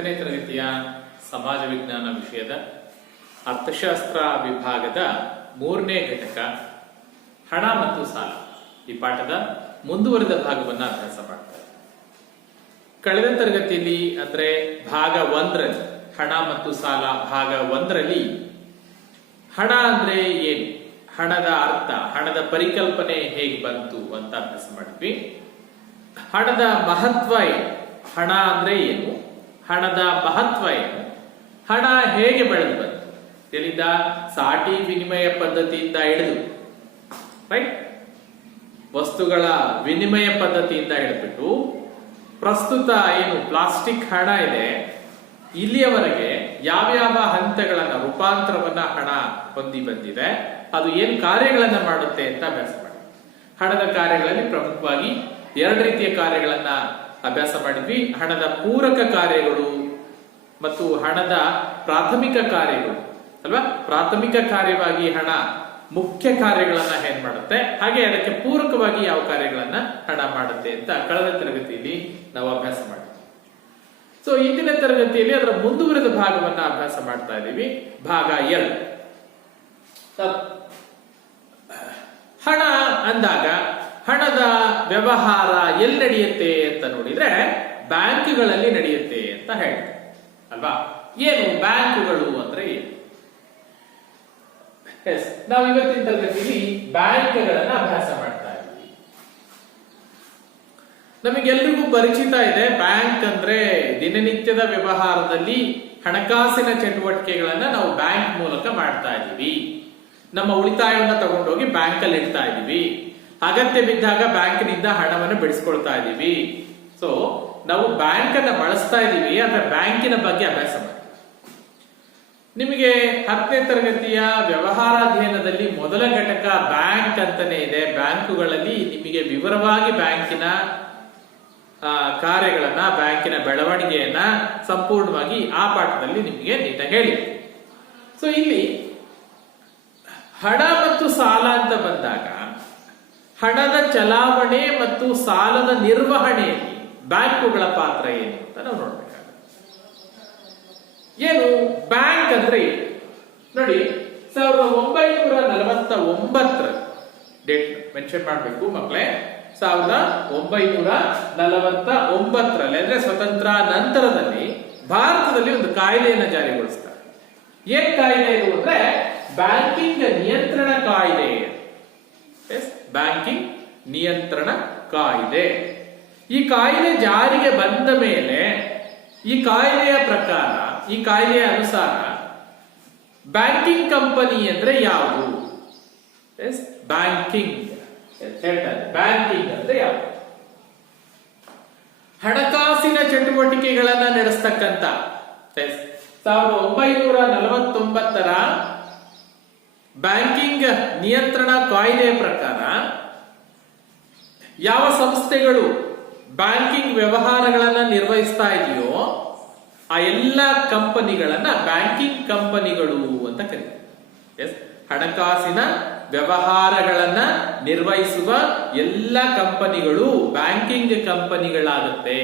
10ನೇ ತರಗತಿಯ ಸಮಾಜ ವಿಜ್ಞಾನ ವಿಷಯದ ಅರ್ಥಶಾಸ್ತ್ರ ವಿಭಾಗದ 3ನೇ ಘಟಕ ಹಣ ಮತ್ತು ಸಾಲ ಈ ಪಾಠದ ಮುಂದುವರಿದ ಭಾಗವನ್ನು ಅಭ್ಯಾಸ ಮಾಡ್ತಾರೆ. ಕಳೆದ ತರಗತಿಯಲ್ಲಿ ಅಂದ್ರೆ ಭಾಗ 1ರಲ್ಲಿ ಹಣ ಮತ್ತು ಸಾಲ ಭಾಗ 1ರಲ್ಲಿ ಹಣ ಅಂದ್ರೆ ಏನು, ಹಣದ ಅರ್ಥ, ಹಣದ ಪರಿಕಲ್ಪನೆ ಹೇಗೆ ಬಂತು ಅಂತ ಅಭ್ಯಾಸ ಮಾಡಿದ್ವಿ. ಹಣದ ಮಹತ್ವ ಏನು, ಹಣ ಅಂದ್ರೆ ಏನು, ಹಣದ ಮಹತ್ವ ಏನು, ಹಣ ಹೇಗೆ ಬೆಳೆದು ಬಂತು, ಎಲ್ಲಿಂದ, ಸಾಟಿ ವಿನಿಮಯ ಪದ್ಧತಿಯಿಂದ ಹಿಡಿದು ರೈಟ್ ವಸ್ತುಗಳ ವಿನಿಮಯ ಪದ್ಧತಿಯಿಂದ ಹಿಡಿದ್ಬಿಟ್ಟು ಪ್ರಸ್ತುತ ಏನು ಪ್ಲಾಸ್ಟಿಕ್ ಹಣ ಇದೆ ಇಲ್ಲಿಯವರೆಗೆ ಯಾವ್ಯಾವ ಹಂತಗಳನ್ನ ರೂಪಾಂತರವನ್ನ ಹಣ ಹೊಂದಿ ಬಂದಿದೆ, ಅದು ಏನು ಕಾರ್ಯಗಳನ್ನ ಮಾಡುತ್ತೆ ಅಂತ ಅಭ್ಯಾಸ ಮಾಡಿ. ಹಣದ ಕಾರ್ಯಗಳಲ್ಲಿ ಪ್ರಮುಖವಾಗಿ 2 ರೀತಿಯ ಕಾರ್ಯಗಳನ್ನ ಅಭ್ಯಾಸ ಮಾಡಿದ್ವಿ. ಹಣದ ಪೂರಕ ಕಾರ್ಯಗಳು ಮತ್ತು ಹಣದ ಪ್ರಾಥಮಿಕ ಕಾರ್ಯಗಳು ಅಲ್ವಾ. ಪ್ರಾಥಮಿಕ ಕಾರ್ಯವಾಗಿ ಹಣ ಮುಖ್ಯ ಕಾರ್ಯಗಳನ್ನ ಏನ್ ಮಾಡುತ್ತೆ, ಹಾಗೆ ಅದಕ್ಕೆ ಪೂರಕವಾಗಿ ಯಾವ ಕಾರ್ಯಗಳನ್ನ ಹಣ ಮಾಡುತ್ತೆ ಅಂತ ಕಳೆದ ತರಗತಿಯಲ್ಲಿ ನಾವು ಅಭ್ಯಾಸ ಮಾಡಿದ್ವಿ. ಸೊ ಇಂದಿನ ತರಗತಿಯಲ್ಲಿ ಅದರ ಮುಂದುವರೆದ ಭಾಗವನ್ನ ಅಭ್ಯಾಸ ಮಾಡ್ತಾ ಇದ್ದೀವಿ. ಭಾಗ 2. ಹಣ ಅಂದಾಗ ಹಣದ ವ್ಯವಹಾರ ಎಲ್ಲಿ ನಡೆಯುತ್ತೆ ಅಂತ ನೋಡಿದ್ರೆ ಬ್ಯಾಂಕ್ಗಳಲ್ಲಿ ನಡೆಯುತ್ತೆ ಅಂತ ಹೇಳ್ತಾರೆ ಅಲ್ವಾ. ಏನು ಬ್ಯಾಂಕುಗಳು ಅಂದ್ರೆ ಏನು? ನಾವು ಇವತ್ತಿನ ತರಗತಿಯಲ್ಲಿ ಬ್ಯಾಂಕ್ಗಳನ್ನ ಅಭ್ಯಾಸ ಮಾಡ್ತಾ ಇದ್ದೀವಿ. ನಮಗೆಲ್ರಿಗೂ ಪರಿಚಿತ ಇದೆ, ಬ್ಯಾಂಕ್ ಅಂದ್ರೆ ದಿನನಿತ್ಯದ ವ್ಯವಹಾರದಲ್ಲಿ ಹಣಕಾಸಿನ ಚಟುವಟಿಕೆಗಳನ್ನ ನಾವು ಬ್ಯಾಂಕ್ ಮೂಲಕ ಮಾಡ್ತಾ ಇದ್ದೀವಿ. ನಮ್ಮ ಉಳಿತಾಯವನ್ನ ತಗೊಂಡೋಗಿ ಬ್ಯಾಂಕ್ ಅಲ್ಲಿ ಇಡ್ತಾ ಇದ್ದೀವಿ. ಅಗತ್ಯ ಬಿದ್ದಾಗ ಬ್ಯಾಂಕಿನಿಂದ ಹಣವನ್ನು ಬಿಡಿಸ್ಕೊಳ್ತಾ ಇದ್ದೀವಿ. ಸೊ ನಾವು ಬ್ಯಾಂಕ್ ಅನ್ನ ಬಳಸ್ತಾ ಇದ್ದೀವಿ, ಅಂದ್ರೆ ಬ್ಯಾಂಕಿನ ಬಗ್ಗೆ ಅಭ್ಯಾಸ ಮಾಡಿ. ನಿಮಗೆ 10ನೇ ತರಗತಿಯ ವ್ಯವಹಾರಾಧ್ಯಯನದಲ್ಲಿ ಮೊದಲ ಘಟಕ ಬ್ಯಾಂಕ್ ಅಂತಾನೆ ಇದೆ. ಬ್ಯಾಂಕುಗಳಲ್ಲಿ ನಿಮಗೆ ವಿವರವಾಗಿ ಬ್ಯಾಂಕಿನ ಕಾರ್ಯಗಳನ್ನ, ಬ್ಯಾಂಕಿನ ಬೆಳವಣಿಗೆಯನ್ನ ಸಂಪೂರ್ಣವಾಗಿ ಆ ಪಾಠದಲ್ಲಿ ನಿಮಗೆ ನೀಟಾಗಿ ಹೇಳಿ. ಸೊ ಇಲ್ಲಿ ಹಣ ಮತ್ತು ಸಾಲ ಅಂತ ಬಂದಾಗ ಹಣದ ಚಲಾವಣೆ ಮತ್ತು ಸಾಲದ ನಿರ್ವಹಣೆಯಲ್ಲಿ ಬ್ಯಾಂಕುಗಳ ಪಾತ್ರ ಏನು ಅಂತ ನಾವು ನೋಡ್ಬೇಕಾಗುತ್ತೆ. ಏನು ಬ್ಯಾಂಕ್ ಅಂದ್ರೆ ಏನು ನೋಡಿ, 1949 ಡೇಟ್ ಮೆನ್ಷನ್ ಮಾಡಬೇಕು ಮಕ್ಕಳೇ. 1949 ಅಂದ್ರೆ ಸ್ವತಂತ್ರ ನಂತರದಲ್ಲಿ ಭಾರತದಲ್ಲಿ ಒಂದು ಕಾಯ್ದೆಯನ್ನು ಜಾರಿಗೊಳಿಸ್ತಾರೆ. ಏನ್ ಕಾಯ್ದೆ ಇದು ಅಂದ್ರೆ ಬ್ಯಾಂಕಿಂಗ್ ನಿಯಂತ್ರಣ ಕಾಯ್ದೆ. ಬ್ಯಾಂಕಿಂಗ್ ನಿಯಂತ್ರಣ ಕಾಯ್ದೆ. ಈ ಕಾಯ್ದೆ ಜಾರಿಗೆ ಬಂದ ಮೇಲೆ ಈ ಕಾಯ್ದೆಯ ಪ್ರಕಾರ, ಈ ಕಾಯ್ದೆಯ ಅನುಸಾರ ಬ್ಯಾಂಕಿಂಗ್ ಕಂಪನಿ ಅಂದ್ರೆ ಯಾವುದು? ಬ್ಯಾಂಕಿಂಗ್ ಹೇಳ್ತಾರೆ. ಬ್ಯಾಂಕಿಂಗ್ ಅಂದ್ರೆ ಯಾವುದು? ಹಣಕಾಸಿನ ಚಟುವಟಿಕೆಗಳನ್ನ ನಡೆಸ್ತಕ್ಕಂಥ 1949 ಬ್ಯಾಂಕಿಂಗ್ ನಿಯಂತ್ರಣ ಕಾಯ್ದೆಯ ಪ್ರಕಾರ ಯಾವ ಸಂಸ್ಥೆಗಳು ಬ್ಯಾಂಕಿಂಗ್ ವ್ಯವಹಾರಗಳನ್ನ ನಿರ್ವಹಿಸ್ತಾ ಇದೆಯೋ ಆ ಎಲ್ಲ ಕಂಪನಿಗಳನ್ನ ಬ್ಯಾಂಕಿಂಗ್ ಕಂಪನಿಗಳು ಅಂತ ಕರೀತಾರೆ. ಹಣಕಾಸಿನ ವ್ಯವಹಾರಗಳನ್ನ ನಿರ್ವಹಿಸುವ ಎಲ್ಲ ಕಂಪನಿಗಳು ಬ್ಯಾಂಕಿಂಗ್ ಕಂಪನಿಗಳಾಗುತ್ತೆ.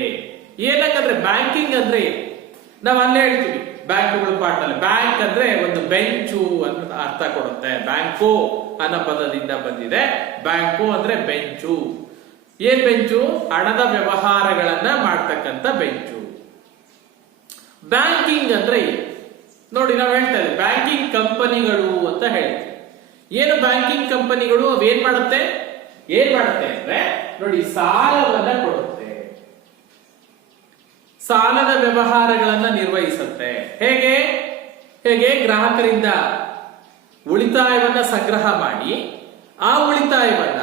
ಏನಂದ್ರೆ ಬ್ಯಾಂಕಿಂಗ್ ಅಂದ್ರೆ ನಾವು ಅಲ್ಲೇ ಹೇಳ್ತೀವಿ ಬ್ಯಾಂಕುಗಳು ಪಾಠದಲ್ಲಿ. ಬ್ಯಾಂಕ್ ಅಂದ್ರೆ ಒಂದು ಬೆಂಚು ಅಂತ ಅರ್ಥ ಕೊಡುತ್ತೆ. ಬ್ಯಾಂಕು ಅನ್ನೋ ಪದದಿಂದ ಬಂದಿದೆ. ಬ್ಯಾಂಕು ಅಂದ್ರೆ ಬೆಂಚು. ಏನ್ ಬೆಂಚು? ಹಣದ ವ್ಯವಹಾರಗಳನ್ನ ಮಾಡ್ತಕ್ಕಂಥ ಬೆಂಚು. ಬ್ಯಾಂಕಿಂಗ್ ಅಂದ್ರೆ ನೋಡಿ, ನಾವು ಹೇಳ್ತಾ ಇದ್ದೀವಿ ಬ್ಯಾಂಕಿಂಗ್ ಕಂಪನಿಗಳು ಅಂತ ಹೇಳ್ತೀವಿ. ಏನು ಬ್ಯಾಂಕಿಂಗ್ ಕಂಪನಿಗಳು? ಅವೇನ್ ಮಾಡುತ್ತೆ ಅಂದ್ರೆ ನೋಡಿ, ಸಾಲವನ್ನ ಕೊಡುತ್ತೆ, ಸಾಲದ ವ್ಯವಹಾರಗಳನ್ನ ನಿರ್ವಹಿಸುತ್ತೆ. ಹೇಗೆ? ಗ್ರಾಹಕರಿಂದ ಉಳಿತಾಯವನ್ನ ಸಂಗ್ರಹ ಮಾಡಿ ಆ ಉಳಿತಾಯವನ್ನ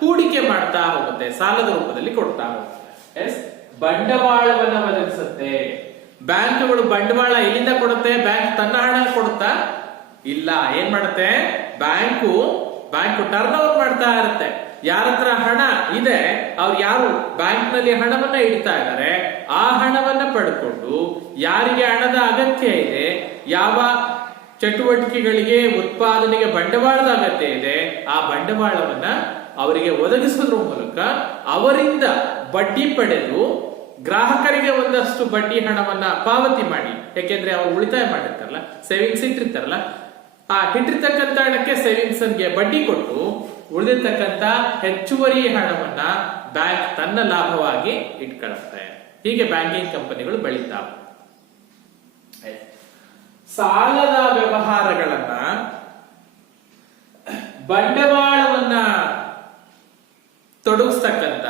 ಹೂಡಿಕೆ ಮಾಡ್ತಾ ಹೋಗುತ್ತೆ, ಸಾಲದ ರೂಪದಲ್ಲಿ ಕೊಡ್ತಾ ಹೋಗುತ್ತೆ. ಬಂಡವಾಳವನ್ನ ಒದಗಿಸುತ್ತೆ. ಬ್ಯಾಂಕ್ಗಳು ಬಂಡವಾಳ ಎಲ್ಲಿಂದ ಕೊಡುತ್ತೆ? ಬ್ಯಾಂಕ್ ತನ್ನ ಹಣ ಕೊಡುತ್ತಾ? ಇಲ್ಲ. ಏನ್ ಮಾಡುತ್ತೆ? ಬ್ಯಾಂಕು ಟರ್ನ್ ಓವರ್ ಮಾಡ್ತಾ ಇರುತ್ತೆ. ಯಾರ ಹತ್ರ ಹಣ ಇದೆ, ಅವ್ರು ಯಾರು ಬ್ಯಾಂಕ್ ನಲ್ಲಿ ಹಣವನ್ನ ಇಡ್ತಾ ಇದ್ದಾರೆ, ಆ ಹಣವನ್ನ ಪಡ್ಕೊಂಡು ಯಾರಿಗೆ ಹಣದ ಅಗತ್ಯ ಇದೆ, ಯಾವ ಚಟುವಟಿಕೆಗಳಿಗೆ ಉತ್ಪಾದನೆಗೆ ಬಂಡವಾಳದ ಅಗತ್ಯ ಇದೆ, ಆ ಬಂಡವಾಳವನ್ನ ಅವರಿಗೆ ಒದಗಿಸೋದ್ರ ಮೂಲಕ ಅವರಿಂದ ಬಡ್ಡಿ ಪಡೆದು ಗ್ರಾಹಕರಿಗೆ ಒಂದಷ್ಟು ಬಡ್ಡಿ ಹಣವನ್ನ ಪಾವತಿ ಮಾಡಿ, ಯಾಕೆಂದ್ರೆ ಅವರು ಉಳಿತಾಯ ಮಾಡಿರ್ತಾರಲ್ಲ, ಸೇವಿಂಗ್ಸ್ ಇಟ್ಟಿರ್ತಾರಲ್ಲ, ಆ ಇಟ್ಟಿರ್ತಕ್ಕಂಥ ಹಣಕ್ಕೆ ಸೇವಿಂಗ್ಸ್ ಗೆ ಬಡ್ಡಿ ಕೊಟ್ಟು ಉಳಿದಿರ್ತಕ್ಕಂಥ ಹೆಚ್ಚುವರಿ ಹಣವನ್ನ ಬ್ಯಾಂಕ್ ತನ್ನ ಲಾಭವಾಗಿ ಇಟ್ಕೊಳ್ಳುತ್ತೆ. ಹೀಗೆ ಬ್ಯಾಂಕಿಂಗ್ ಕಂಪನಿಗಳು ಬೆಳೀತಾವೆ. ಸಾಲದ ವ್ಯವಹಾರಗಳನ್ನ, ಬಂಡವಾಳವನ್ನ ತೊಡಗಿಸ್ತಕ್ಕಂಥ,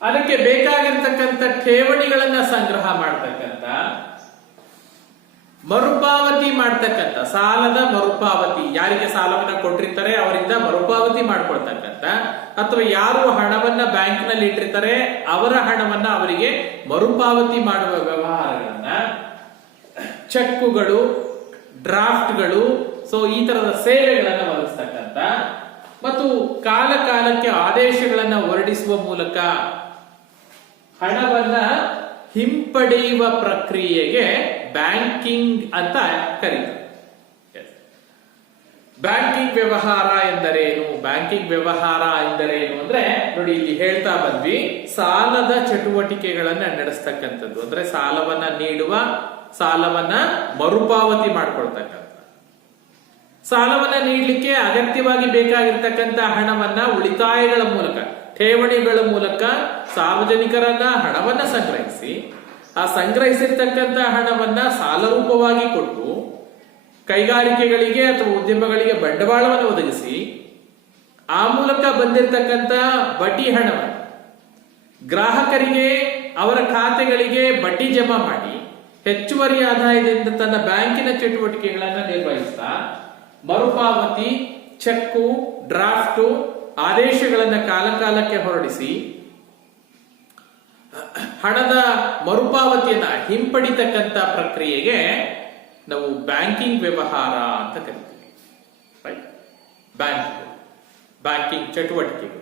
ಅದಕ್ಕೆ ಬೇಕಾಗಿರ್ತಕ್ಕಂಥ ಠೇವಣಿಗಳನ್ನ ಸಂಗ್ರಹ ಮಾಡ್ತಕ್ಕಂಥ, ಮರುಪಾವತಿ ಮಾಡ್ತಕ್ಕಂಥ, ಸಾಲದ ಮರುಪಾವತಿ, ಯಾರಿಗೆ ಸಾಲವನ್ನ ಕೊಟ್ಟಿರ್ತಾರೆ ಅವರಿಂದ ಮರುಪಾವತಿ ಮಾಡ್ಕೊಳ್ತಕ್ಕಂಥ, ಅಥವಾ ಯಾರು ಹಣವನ್ನ ಬ್ಯಾಂಕ್ ನಲ್ಲಿ ಇಟ್ಟಿರ್ತಾರೆ ಅವರ ಹಣವನ್ನ ಅವರಿಗೆ ಮರುಪಾವತಿ ಮಾಡುವ ವ್ಯವಹಾರಗಳನ್ನ, ಚೆಕ್ಕುಗಳು, ಡ್ರಾಫ್ಟ್ಗಳು, ಸೊ ಈ ತರದ ಸೇವೆಗಳನ್ನ ಒದಗಿಸ್ತಕ್ಕಂಥ, ಮತ್ತು ಕಾಲ ಕಾಲಕ್ಕೆ ಆದೇಶಗಳನ್ನ ಹೊರಡಿಸುವ ಮೂಲಕ ಹಣವನ್ನ ಹಿಂಪಡೆಯುವ ಪ್ರಕ್ರಿಯೆಗೆ ಬ್ಯಾಂಕಿಂಗ್ ಅಂತ ಕರೀತಾರೆ. ಬ್ಯಾಂಕಿಂಗ್ ವ್ಯವಹಾರ ಎಂದರೇನು? ಬ್ಯಾಂಕಿಂಗ್ ವ್ಯವಹಾರ ಎಂದರೇನು ಅಂದ್ರೆ ನೋಡಿ, ಇಲ್ಲಿ ಹೇಳ್ತಾ ಬಂದ್ವಿ, ಸಾಲದ ಚಟುವಟಿಕೆಗಳನ್ನ ನಡೆಸ್ತಕ್ಕಂಥದ್ದು ಅಂದ್ರೆ ಸಾಲವನ್ನ ನೀಡುವ, ಸಾಲವನ್ನ ಮರುಪಾವತಿ ಮಾಡ್ಕೊಳ್ತಕ್ಕಂಥ, ಸಾಲವನ್ನ ನೀಡಲಿಕ್ಕೆ ಅಗತ್ಯವಾಗಿ ಬೇಕಾಗಿರ್ತಕ್ಕಂಥ ಹಣವನ್ನ ಉಳಿತಾಯಗಳ ಮೂಲಕ, ಠೇವಣಿಗಳ ಮೂಲಕ ಸಾರ್ವಜನಿಕರನ್ನ ಹಣವನ್ನ ಸಂಗ್ರಹಿಸಿ, ಆ ಸಂಗ್ರಹಿಸಿರ್ತಕ್ಕಂಥ ಹಣವನ್ನ ಸಾಲ ರೂಪವಾಗಿ ಕೊಟ್ಟು ಕೈಗಾರಿಕೆಗಳಿಗೆ ಅಥವಾ ಉದ್ಯಮಗಳಿಗೆ ಬಂಡವಾಳವನ್ನು ಒದಗಿಸಿ, ಆ ಮೂಲಕ ಬಂದಿರತಕ್ಕಂಥ ಬಡ್ಡಿ ಹಣವನ್ನು ಗ್ರಾಹಕರಿಗೆ ಅವರ ಖಾತೆಗಳಿಗೆ ಬಡ್ಡಿ ಜಮಾ ಮಾಡಿ ಹೆಚ್ಚುವರಿ ಆದಾಯದಿಂದ ತನ್ನ ಬ್ಯಾಂಕಿನ ಚಟುವಟಿಕೆಗಳನ್ನು ನಿರ್ವಹಿಸ್ತಾ ಮರುಪಾವತಿ, ಚೆಕ್ಕು, ಡ್ರಾಫ್ಟು, ಆದೇಶಗಳನ್ನ ಕಾಲಕಾಲಕ್ಕೆ ಹೊರಡಿಸಿ ಹಣದ ಮರುಪಾವತಿಯನ್ನ ಹಿಂಪಡಿತಕ್ಕಂಥ ಪ್ರಕ್ರಿಯೆಗೆ ನಾವು ಬ್ಯಾಂಕಿಂಗ್ ವ್ಯವಹಾರ ಅಂತ ಕರಿತೀವಿ. ಬ್ಯಾಂಕಿಂಗ್ ಚಟುವಟಿಕೆಗಳು.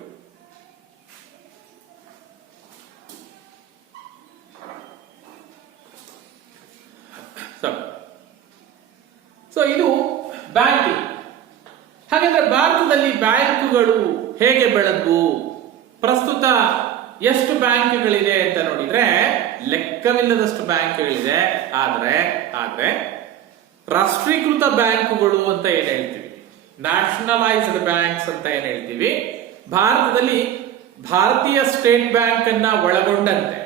ಸೊ ಇದು ಬ್ಯಾಂಕಿಂಗ್. ಹಾಗಾದ್ರೆ ಭಾರತದಲ್ಲಿ ಬ್ಯಾಂಕುಗಳು ಹೇಗೆ ಬೆಳೆದ್ವು? ಪ್ರಸ್ತುತ ಎಷ್ಟು ಬ್ಯಾಂಕ್ಗಳಿದೆ ಅಂತ ನೋಡಿದ್ರೆ ಲೆಕ್ಕವಿಲ್ಲದಷ್ಟು ಬ್ಯಾಂಕ್ಗಳಿದೆ. ಆದ್ರೆ ರಾಷ್ಟ್ರೀಕೃತ ಬ್ಯಾಂಕುಗಳು ಅಂತ ಏನ್ ಹೇಳ್ತೀವಿ, ನ್ಯಾಷನಲೈಸ್ಡ್ ಬ್ಯಾಂಕ್ಸ್ ಅಂತ ಏನ್ ಹೇಳ್ತೀವಿ, ಭಾರತದಲ್ಲಿ ಭಾರತೀಯ ಸ್ಟೇಟ್ ಬ್ಯಾಂಕ್ ಅನ್ನ ಒಳಗೊಂಡಂತೆ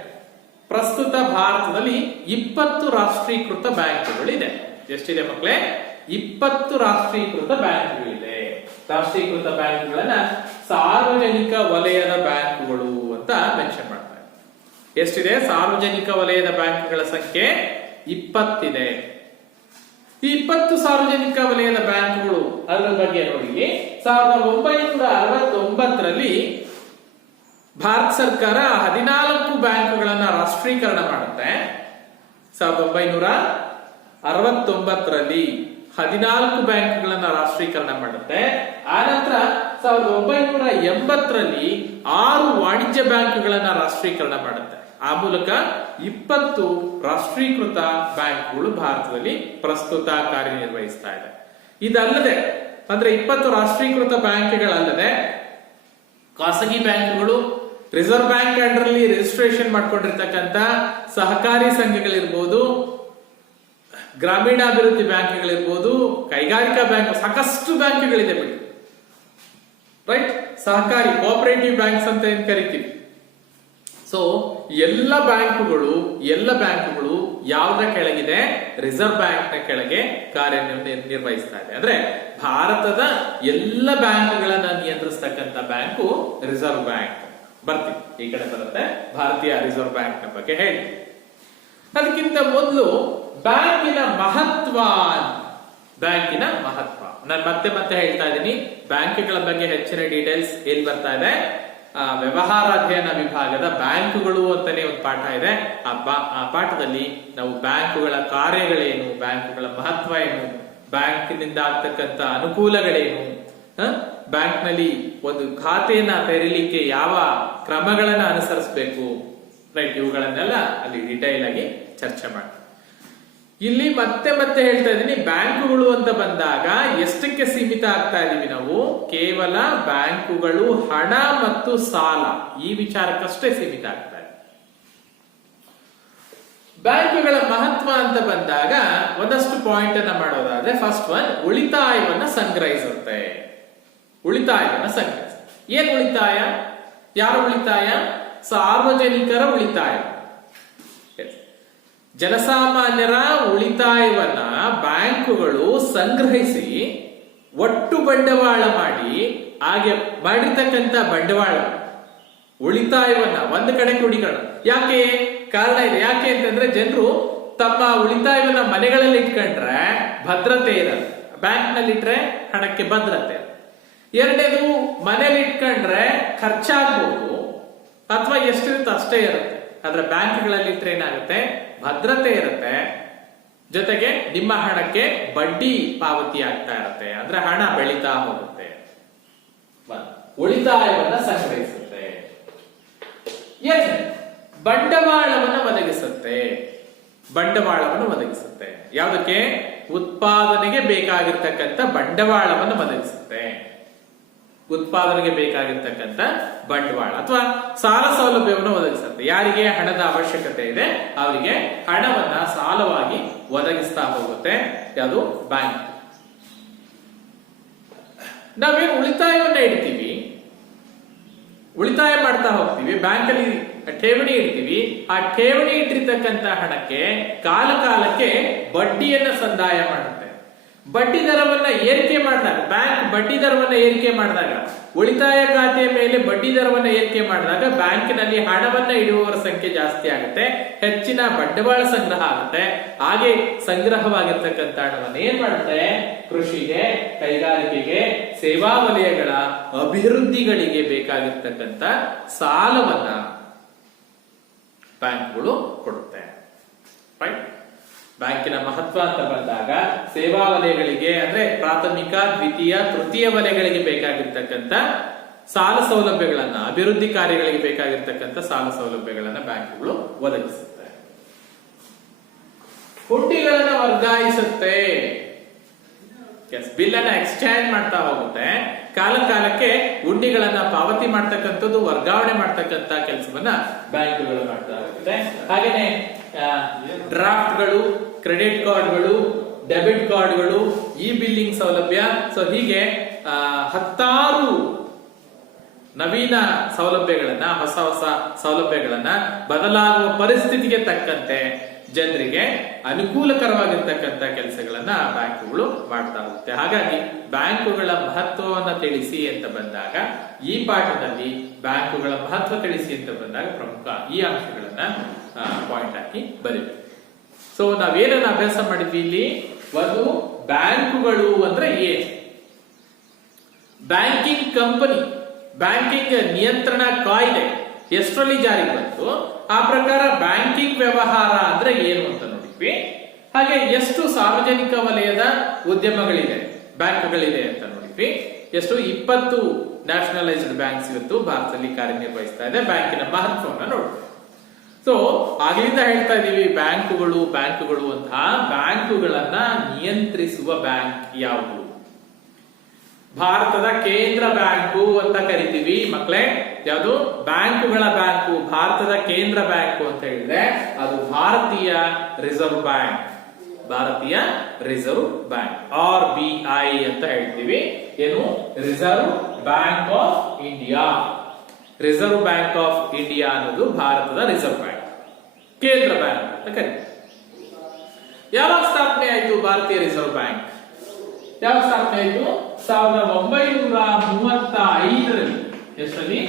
ಪ್ರಸ್ತುತ ಭಾರತದಲ್ಲಿ 20 ರಾಷ್ಟ್ರೀಕೃತ ಬ್ಯಾಂಕ್ಗಳಿದೆ. ಎಷ್ಟಿದೆ ಮಕ್ಕಳೇ? 20 ರಾಷ್ಟ್ರೀಕೃತ ಬ್ಯಾಂಕ್ಗಳಿದೆ. ರಾಷ್ಟ್ರೀಕೃತ ಬ್ಯಾಂಕ್ಗಳನ್ನ ಸಾರ್ವಜನಿಕ ವಲಯದ ಬ್ಯಾಂಕ್ಗಳು ಅಂತ ಮೆನ್ಷನ್ ಮಾಡ್ತಾರೆ. ಎಷ್ಟಿದೆ? ಸಾರ್ವಜನಿಕ ವಲಯದ ಬ್ಯಾಂಕ್ಗಳ ಸಂಖ್ಯೆ 20 ಇದೆ. ಈ 20 ಸಾರ್ವಜನಿಕ ವಲಯದ ಬ್ಯಾಂಕ್ಗಳು ಅದರ ಬಗ್ಗೆ ನೋಡಿ, 1969ರಲ್ಲಿ ಭಾರತ ಸರ್ಕಾರ 14 ಬ್ಯಾಂಕ್ಗಳನ್ನ ರಾಷ್ಟ್ರೀಕರಣ ಮಾಡುತ್ತೆ. 1969ರಲ್ಲಿ 14 ಬ್ಯಾಂಕ್ಗಳನ್ನ ರಾಷ್ಟ್ರೀಕರಣ ಮಾಡುತ್ತೆ. ಆನಂತರ 1980ರಲ್ಲಿ 6 ವಾಣಿಜ್ಯ ಬ್ಯಾಂಕ್ಗಳನ್ನ ರಾಷ್ಟ್ರೀಕರಣ ಮಾಡುತ್ತೆ. ಆ ಮೂಲಕ 20 ರಾಷ್ಟ್ರೀಕೃತ ಬ್ಯಾಂಕ್ಗಳು ಭಾರತದಲ್ಲಿ ಪ್ರಸ್ತುತ ಕಾರ್ಯನಿರ್ವಹಿಸ್ತಾ ಇದೆ. ಇದಲ್ಲದೆ ಅಂದ್ರೆ 20 ರಾಷ್ಟ್ರೀಕೃತ ಬ್ಯಾಂಕ್ಗಳಲ್ಲದೆ ಖಾಸಗಿ ಬ್ಯಾಂಕ್ಗಳು, ರಿಸರ್ವ್ ಬ್ಯಾಂಕ್ ಅಂಡರ್ ಅಲ್ಲಿ ರಿಜಿಸ್ಟ್ರೇಷನ್ ಮಾಡ್ಕೊಂಡಿರ್ತಕ್ಕಂಥ ಸಹಕಾರಿ ಸಂಘಗಳಿರ್ಬೋದು, ಗ್ರಾಮೀಣಾಭಿವೃದ್ಧಿ ಬ್ಯಾಂಕ್ಗಳಿರ್ಬೋದು, ಕೈಗಾರಿಕಾ ಬ್ಯಾಂಕ್, ಸಾಕಷ್ಟು ಬ್ಯಾಂಕ್ಗಳಿದೆ ಬಿಡಿ. ರೈಟ್? ಸಹಕಾರಿ ಕೋಆಪರೇಟಿವ್ ಬ್ಯಾಂಕ್ಸ್ ಅಂತ ಏನ್ ಕರಿತೀವಿ. ಸೊ ಎಲ್ಲ ಬ್ಯಾಂಕುಗಳು ಯಾವುದರ ಕೆಳಗಿದೆ? ರಿಸರ್ವ್ ಬ್ಯಾಂಕ್ ನ ಕೆಳಗೆ ಕಾರ್ಯನಿರ್ವಹಿಸ್ತಾ ಇದೆ. ಅಂದ್ರೆ ಭಾರತದ ಎಲ್ಲ ಬ್ಯಾಂಕ್ಗಳನ್ನ ನಿಯಂತ್ರಿಸ್ತಕ್ಕಂಥ ಬ್ಯಾಂಕು ರಿಸರ್ವ್ ಬ್ಯಾಂಕ್. ಬರ್ತೀವಿ, ಈ ಕಡೆ ಬರುತ್ತೆ ಭಾರತೀಯ ರಿಸರ್ವ್ ಬ್ಯಾಂಕ್ ನ ಬಗ್ಗೆ ಹೇಳಿ. ಅದಕ್ಕಿಂತ ಮೊದಲು ಬ್ಯಾಂಕಿನ ಮಹತ್ವ. ನಾನು ಮತ್ತೆ ಹೇಳ್ತಾ ಇದ್ದೀನಿ, ಬ್ಯಾಂಕ್ಗಳ ಬಗ್ಗೆ ಹೆಚ್ಚಿನ ಡೀಟೇಲ್ಸ್ ಎಲ್ಲಿ ಬರ್ತಾ ಇದೆ? ವ್ಯವಹಾರ ಅಧ್ಯಯನ ವಿಭಾಗದ ಬ್ಯಾಂಕುಗಳು ಅಂತಾನೆ ಒಂದು ಪಾಠ ಇದೆ. ಆ ಪಾಠದಲ್ಲಿ ನಾವು ಬ್ಯಾಂಕುಗಳ ಕಾರ್ಯಗಳೇನು, ಬ್ಯಾಂಕುಗಳ ಮಹತ್ವ ಏನು, ಬ್ಯಾಂಕಿನಿಂದ ಆಗ್ತಕ್ಕಂಥ ಅನುಕೂಲಗಳೇನು, ಬ್ಯಾಂಕ್ ನಲ್ಲಿ ಒಂದು ಖಾತೆಯನ್ನ ತೆರೀಲಿಕ್ಕೆ ಯಾವ ಕ್ರಮಗಳನ್ನ ಅನುಸರಿಸಬೇಕು, ರೈಟ್, ಇವುಗಳನ್ನೆಲ್ಲ ಅಲ್ಲಿ ಡೀಟೈಲ್ ಆಗಿ ಚರ್ಚೆ ಮಾಡ್ತೀವಿ. ಇಲ್ಲಿ ಮತ್ತೆ ಹೇಳ್ತಾ ಇದ್ದೀನಿ, ಬ್ಯಾಂಕುಗಳು ಅಂತ ಬಂದಾಗ ಎಷ್ಟಕ್ಕೆ ಸೀಮಿತ ಆಗ್ತಾ ಇದೀವಿ ನಾವು? ಕೇವಲ ಬ್ಯಾಂಕುಗಳು ಹಣ ಮತ್ತು ಸಾಲ ಈ ವಿಚಾರಕ್ಕಷ್ಟೇ ಸೀಮಿತ ಆಗ್ತದೆ. ಬ್ಯಾಂಕುಗಳ ಮಹತ್ವ ಅಂತ ಬಂದಾಗ ಒಂದಷ್ಟು ಪಾಯಿಂಟ್ ಅನ್ನ ಮಾಡೋದಾದ್ರೆ ಫಸ್ಟ್ ಒನ್, ಉಳಿತಾಯವನ್ನ ಸಂಗ್ರಹಿಸುತ್ತೆ. ಉಳಿತಾಯವನ್ನ ಸಂಗ್ರಹಿಸುತ್ತೆ. ಏನ್ ಉಳಿತಾಯ? ಯಾರ ಉಳಿತಾಯ? ಸಾರ್ವಜನಿಕರ ಉಳಿತಾಯ. ಜನಸಾಮಾನ್ಯರ ಉಳಿತಾಯವನ್ನ ಬ್ಯಾಂಕುಗಳು ಸಂಗ್ರಹಿಸಿ ಒಟ್ಟು ಬಂಡವಾಳ ಮಾಡಿ, ಹಾಗೆ ಮಾಡಿರ್ತಕ್ಕಂಥ ಬಂಡವಾಳ ಉಳಿತಾಯವನ್ನ ಒಂದು ಕಡೆ ಕ್ರೋಢೀಕರಣ. ಯಾಕೆ? ಕಾರಣ ಇದೆ. ಯಾಕೆ ಅಂತಂದ್ರೆ ಜನರು ತಮ್ಮ ಉಳಿತಾಯವನ್ನ ಮನೆಗಳಲ್ಲಿ ಇಟ್ಕೊಂಡ್ರೆ ಭದ್ರತೆ ಇರಲ್ಲ. ಬ್ಯಾಂಕ್ ನಲ್ಲಿ ಇಟ್ರೆ ಹಣಕ್ಕೆ ಭದ್ರತೆ. ಎರಡನೇದು, ಮನೇಲಿ ಇಟ್ಕೊಂಡ್ರೆ ಖರ್ಚಾಗ್ಬೋದು ಅಥವಾ ಎಷ್ಟಿರುತ್ತೆ ಅಷ್ಟೇ ಇರುತ್ತೆ. ಆದ್ರೆ ಬ್ಯಾಂಕ್ಗಳಲ್ಲಿ ಇಟ್ರೆ ಏನಾಗುತ್ತೆ? ಭದ್ರತೆ ಇರುತ್ತೆ. ಜೊತೆಗೆ ನಿಮ್ಮ ಹಣಕ್ಕೆ ಬಡ್ಡಿ ಪಾವತಿ ಆಗ್ತಾ ಇರುತ್ತೆ. ಅಂದ್ರೆ ಹಣ ಬೆಳೀತಾ ಹೋಗುತ್ತೆ. ಉಳಿತಾಯವನ್ನ ಸಂಗ್ರಹಿಸುತ್ತೆ. ಬಂಡವಾಳವನ್ನು ಒದಗಿಸುತ್ತೆ. ಬಂಡವಾಳವನ್ನು ಒದಗಿಸುತ್ತೆ. ಯಾವುದಕ್ಕೆ? ಉತ್ಪಾದನೆಗೆ ಬೇಕಾಗಿರ್ತಕ್ಕಂಥ ಬಂಡವಾಳವನ್ನು ಒದಗಿಸುತ್ತೆ. ಉತ್ಪಾದನೆಗೆ ಬೇಕಾಗಿರ್ತಕ್ಕಂಥ ಬಂಡವಾಳ ಅಥವಾ ಸಾಲ ಸೌಲಭ್ಯವನ್ನು ಒದಗಿಸುತ್ತೆ. ಯಾರಿಗೆ ಹಣದ ಅವಶ್ಯಕತೆ ಇದೆ ಅವರಿಗೆ ಹಣವನ್ನ ಸಾಲವಾಗಿ ಒದಗಿಸ್ತಾ ಹೋಗುತ್ತೆ. ಯಾವುದು? ಬ್ಯಾಂಕ್. ನಾವೇನು ಉಳಿತಾಯವನ್ನ ಇಡ್ತೀವಿ, ಉಳಿತಾಯ ಮಾಡ್ತಾ ಹೋಗ್ತೀವಿ, ಬ್ಯಾಂಕಲ್ಲಿ ಠೇವಣಿ ಇಡ್ತೀವಿ. ಆ ಠೇವಣಿ ಇಟ್ಟಿರ್ತಕ್ಕಂಥ ಹಣಕ್ಕೆ ಕಾಲ ಕಾಲಕ್ಕೆ ಬಡ್ಡಿಯನ್ನ ಸಂದಾಯ ಮಾಡುತ್ತೆ. ಬಡ್ಡಿ ದರವನ್ನ ಏರಿಕೆ ಮಾಡಿದಾಗ, ಬ್ಯಾಂಕ್ ಬಡ್ಡಿ ದರವನ್ನ ಏರಿಕೆ ಮಾಡಿದಾಗ, ಉಳಿತಾಯ ಖಾತೆಯ ಮೇಲೆ ಬಡ್ಡಿ ದರವನ್ನ ಏರಿಕೆ ಮಾಡಿದಾಗ ಬ್ಯಾಂಕಿನಲ್ಲಿ ಹಣವನ್ನ ಇಡುವವರ ಸಂಖ್ಯೆ ಜಾಸ್ತಿ ಆಗುತ್ತೆ, ಹೆಚ್ಚಿನ ಬಂಡವಾಳ ಸಂಗ್ರಹ ಆಗುತ್ತೆ. ಹಾಗೆ ಸಂಗ್ರಹವಾಗಿರ್ತಕ್ಕಂಥ ಹಣವನ್ನು ಏನ್ ಮಾಡುತ್ತೆ? ಕೃಷಿಗೆ, ಕೈಗಾರಿಕೆಗೆ, ಸೇವಾ ವಲಯಗಳ ಅಭಿವೃದ್ಧಿಗಳಿಗೆ ಬೇಕಾಗಿರ್ತಕ್ಕಂಥ ಸಾಲವನ್ನ ಬ್ಯಾಂಕ್ಗಳು ಕೊಡುತ್ತೆ. ರೈಟ್? ಬ್ಯಾಂಕಿನ ಮಹತ್ವ ಅಂತ ಬಂದಾಗ ಸೇವಾ ವಲಯಗಳಿಗೆ ಅಂದ್ರೆ ಪ್ರಾಥಮಿಕ, ದ್ವಿತೀಯ, ತೃತೀಯ ವಲಯಗಳಿಗೆ ಬೇಕಾಗಿರ್ತಕ್ಕಂಥ ಸಾಲ ಸೌಲಭ್ಯಗಳನ್ನ, ಅಭಿವೃದ್ಧಿ ಕಾರ್ಯಗಳಿಗೆ ಬೇಕಾಗಿರ್ತಕ್ಕಂಥ ಸಾಲ ಸೌಲಭ್ಯಗಳನ್ನ ಬ್ಯಾಂಕ್ಗಳು ಒದಗಿಸುತ್ತೆ. ಹುಂಡಿಗಳನ್ನ ವರ್ಗಾಯಿಸುತ್ತೆ. ಬಿಲ್ ಅನ್ನ ಎಕ್ಸ್ಚೇಂಜ್ ಮಾಡ್ತಾ ಹೋಗುತ್ತೆ. ಕಾಲ ಕಾಲಕ್ಕೆ ಹುಂಡಿಗಳನ್ನ ಪಾವತಿ ಮಾಡ್ತಕ್ಕಂಥದ್ದು, ವರ್ಗಾವಣೆ ಮಾಡ್ತಕ್ಕಂಥ ಕೆಲಸವನ್ನ ಬ್ಯಾಂಕ್ಗಳು ಮಾಡ್ತಾ ಹೋಗುತ್ತೆ. ಹಾಗೇನೆ ಡ್ರಾಫ್ಟ್ಗಳು, ಕ್ರೆಡಿಟ್ ಕಾರ್ಡ್ಗಳು, ಡೆಬಿಟ್ ಕಾರ್ಡ್ಗಳು, ಇ ಬಿಲ್ಲಿಂಗ್ ಸೌಲಭ್ಯ, ಸೊ ಹೀಗೆ ಹತ್ತಾರು ನವೀನ ಸೌಲಭ್ಯಗಳನ್ನ, ಹೊಸ ಹೊಸ ಸೌಲಭ್ಯಗಳನ್ನ ಬದಲಾಗುವ ಪರಿಸ್ಥಿತಿಗೆ ತಕ್ಕಂತೆ ಜನರಿಗೆ ಅನುಕೂಲಕರವಾಗಿರ್ತಕ್ಕಂಥ ಕೆಲಸಗಳನ್ನ ಬ್ಯಾಂಕುಗಳು ಮಾಡ್ತಾ ಹೋಗುತ್ತೆ. ಹಾಗಾಗಿ ಬ್ಯಾಂಕುಗಳ ಮಹತ್ವವನ್ನ ತಿಳಿಸಿ ಅಂತ ಬಂದಾಗ, ಈ ಪಾಠದಲ್ಲಿ ಬ್ಯಾಂಕುಗಳ ಮಹತ್ವ ತಿಳಿಸಿ ಅಂತ ಬಂದಾಗ ಪ್ರಮುಖ ಈ ಅಂಶಗಳನ್ನ ಪಾಯಿಂಟ್ ಹಾಕಿ ಬರೀಬೇಕು. ಸೊ ನಾವೇನನ್ನ ಅಭ್ಯಾಸ ಮಾಡಿದ್ವಿ ಇಲ್ಲಿ? ಒಂದು, ಬ್ಯಾಂಕುಗಳು ಅಂದ್ರೆ ಏನು? ಬ್ಯಾಂಕಿಂಗ್ ಕಂಪನಿ, ಬ್ಯಾಂಕಿಂಗ್ ನಿಯಂತ್ರಣ ಕಾಯ್ದೆ ಎಷ್ಟರಲ್ಲಿ ಜಾರಿಗೆ ಬಂತು, ಆ ಪ್ರಕಾರ ಬ್ಯಾಂಕಿಂಗ್ ವ್ಯವಹಾರ ಅಂದ್ರೆ ಏನು ಅಂತ ನೋಡಿದ್ವಿ. ಹಾಗೆ ಎಷ್ಟು ಸಾರ್ವಜನಿಕ ವಲಯದ ಉದ್ಯಮಗಳಿದೆ, ಬ್ಯಾಂಕ್ಗಳಿದೆ ಅಂತ ನೋಡಿದ್ವಿ. ಎಷ್ಟು? 20 ನ್ಯಾಷನಲೈಸ್ಡ್ ಬ್ಯಾಂಕ್ಸ್ ಇವತ್ತು ಭಾರತದಲ್ಲಿ ಕಾರ್ಯನಿರ್ವಹಿಸ್ತಾ ಇದೆ. ಬ್ಯಾಂಕಿನ ಮಹತ್ವವನ್ನು ನೋಡ್ತೀವಿ. ಸೊ ಆಗ್ಲಿಂದ ಹೇಳ್ತಾ ಇದೀವಿ ಬ್ಯಾಂಕುಗಳು ಅಂತ. ಬ್ಯಾಂಕುಗಳನ್ನ ನಿಯಂತ್ರಿಸುವ ಬ್ಯಾಂಕ್ ಯಾವುದು? ಭಾರತದ ಕೇಂದ್ರ ಬ್ಯಾಂಕು ಅಂತ ಕರಿತೀವಿ ಮಕ್ಕಳೇ. ಯಾವುದು? ಬ್ಯಾಂಕುಗಳ ಬ್ಯಾಂಕು, ಭಾರತದ ಕೇಂದ್ರ ಬ್ಯಾಂಕು ಅಂತ ಹೇಳಿದ್ರೆ ಅದು ಭಾರತೀಯ ರಿಸರ್ವ್ ಬ್ಯಾಂಕ್. ಭಾರತೀಯ ರಿಸರ್ವ್ ಬ್ಯಾಂಕ್, RBI ಅಂತ ಹೇಳ್ತೀವಿ. ಏನು? Reserve bank of India. Reserve bank of India ಅನ್ನೋದು ಭಾರತದ ರಿಸರ್ವ್ ಬ್ಯಾಂಕ್, ಕೇಂದ್ರ ಬ್ಯಾಂಕ್ ಅಂತ ಕರೀತೀವಿ. ಯಾವಾಗ ಸ್ಥಾಪನೆ ಆಯಿತು ಭಾರತೀಯ ರಿಸರ್ವ್ ಬ್ಯಾಂಕ್? ಯಾವಾಗ ಸ್ಥಾಪನೆ ಆಯಿತು? 1935ರಲ್ಲಿ. ಎಷ್ಟರಲ್ಲಿ?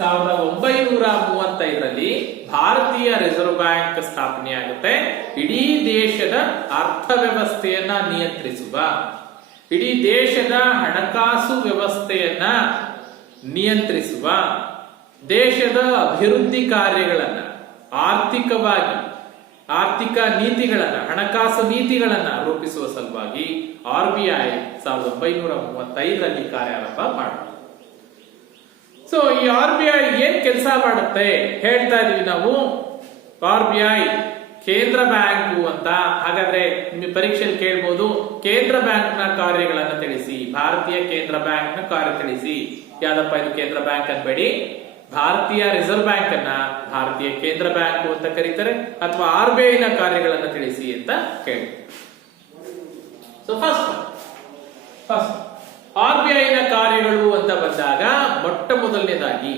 1935ರಲ್ಲಿ ಭಾರತೀಯ ರಿಸರ್ವ್ ಬ್ಯಾಂಕ್ ಸ್ಥಾಪನೆ ಆಗುತ್ತೆ. ಇಡೀ ದೇಶದ ಅರ್ಥವ್ಯವಸ್ಥೆಯನ್ನ ನಿಯಂತ್ರಿಸುವ, ಇಡೀ ದೇಶದ ಹಣಕಾಸು ವ್ಯವಸ್ಥೆಯನ್ನ ನಿಯಂತ್ರಿಸುವ, ದೇಶದ ಅಭಿವೃದ್ಧಿ ಕಾರ್ಯಗಳನ್ನ, ಆರ್ಥಿಕ ನೀತಿಗಳನ್ನ, ಹಣಕಾಸು ನೀತಿಗಳನ್ನ ರೂಪಿಸುವ ಸಲುವಾಗಿ RBI 1935ರಲ್ಲಿ ಕಾರ್ಯಾರಂಭ ಮಾಡಿತು. ಸೊ ಈ RBI ಏನ್ ಕೆಲಸ ಮಾಡುತ್ತೆ ಹೇಳ್ತಾ ಇದೀವಿ ನಾವು? RBI ಕೇಂದ್ರ ಬ್ಯಾಂಕು ಅಂತ. ಹಾಗಾದ್ರೆ ನಿಮಗೆ ಪರೀಕ್ಷೆಯಲ್ಲಿ ಕೇಳ್ಬೋದು, ಕೇಂದ್ರ ಬ್ಯಾಂಕ್ ನ ಕಾರ್ಯಗಳನ್ನ ತಿಳಿಸಿ, ಭಾರತೀಯ ಕೇಂದ್ರ ಬ್ಯಾಂಕ್ ನ ಕಾರ್ಯ ತಿಳಿಸಿ. ಯಾವ್ದಪ್ಪ ಇದು ಕೇಂದ್ರ ಬ್ಯಾಂಕ್ ಅನ್ಬೇಡಿ, ಭಾರತೀಯ ರಿಸರ್ವ್ ಬ್ಯಾಂಕ್ ಅನ್ನ ಭಾರತೀಯ ಕೇಂದ್ರ ಬ್ಯಾಂಕ್ ಅಂತ ಕರೀತಾರೆ, ಅಥವಾ RBI ನ ಕಾರ್ಯಗಳನ್ನು ತಿಳಿಸಿ ಅಂತ ಕೇಳಿ. ಸೊ ಫಸ್ಟ್ RBI ನ ಕಾರ್ಯಗಳು ಅಂತ ಬಂದಾಗ ಮೊಟ್ಟ ಮೊದಲನೇದಾಗಿ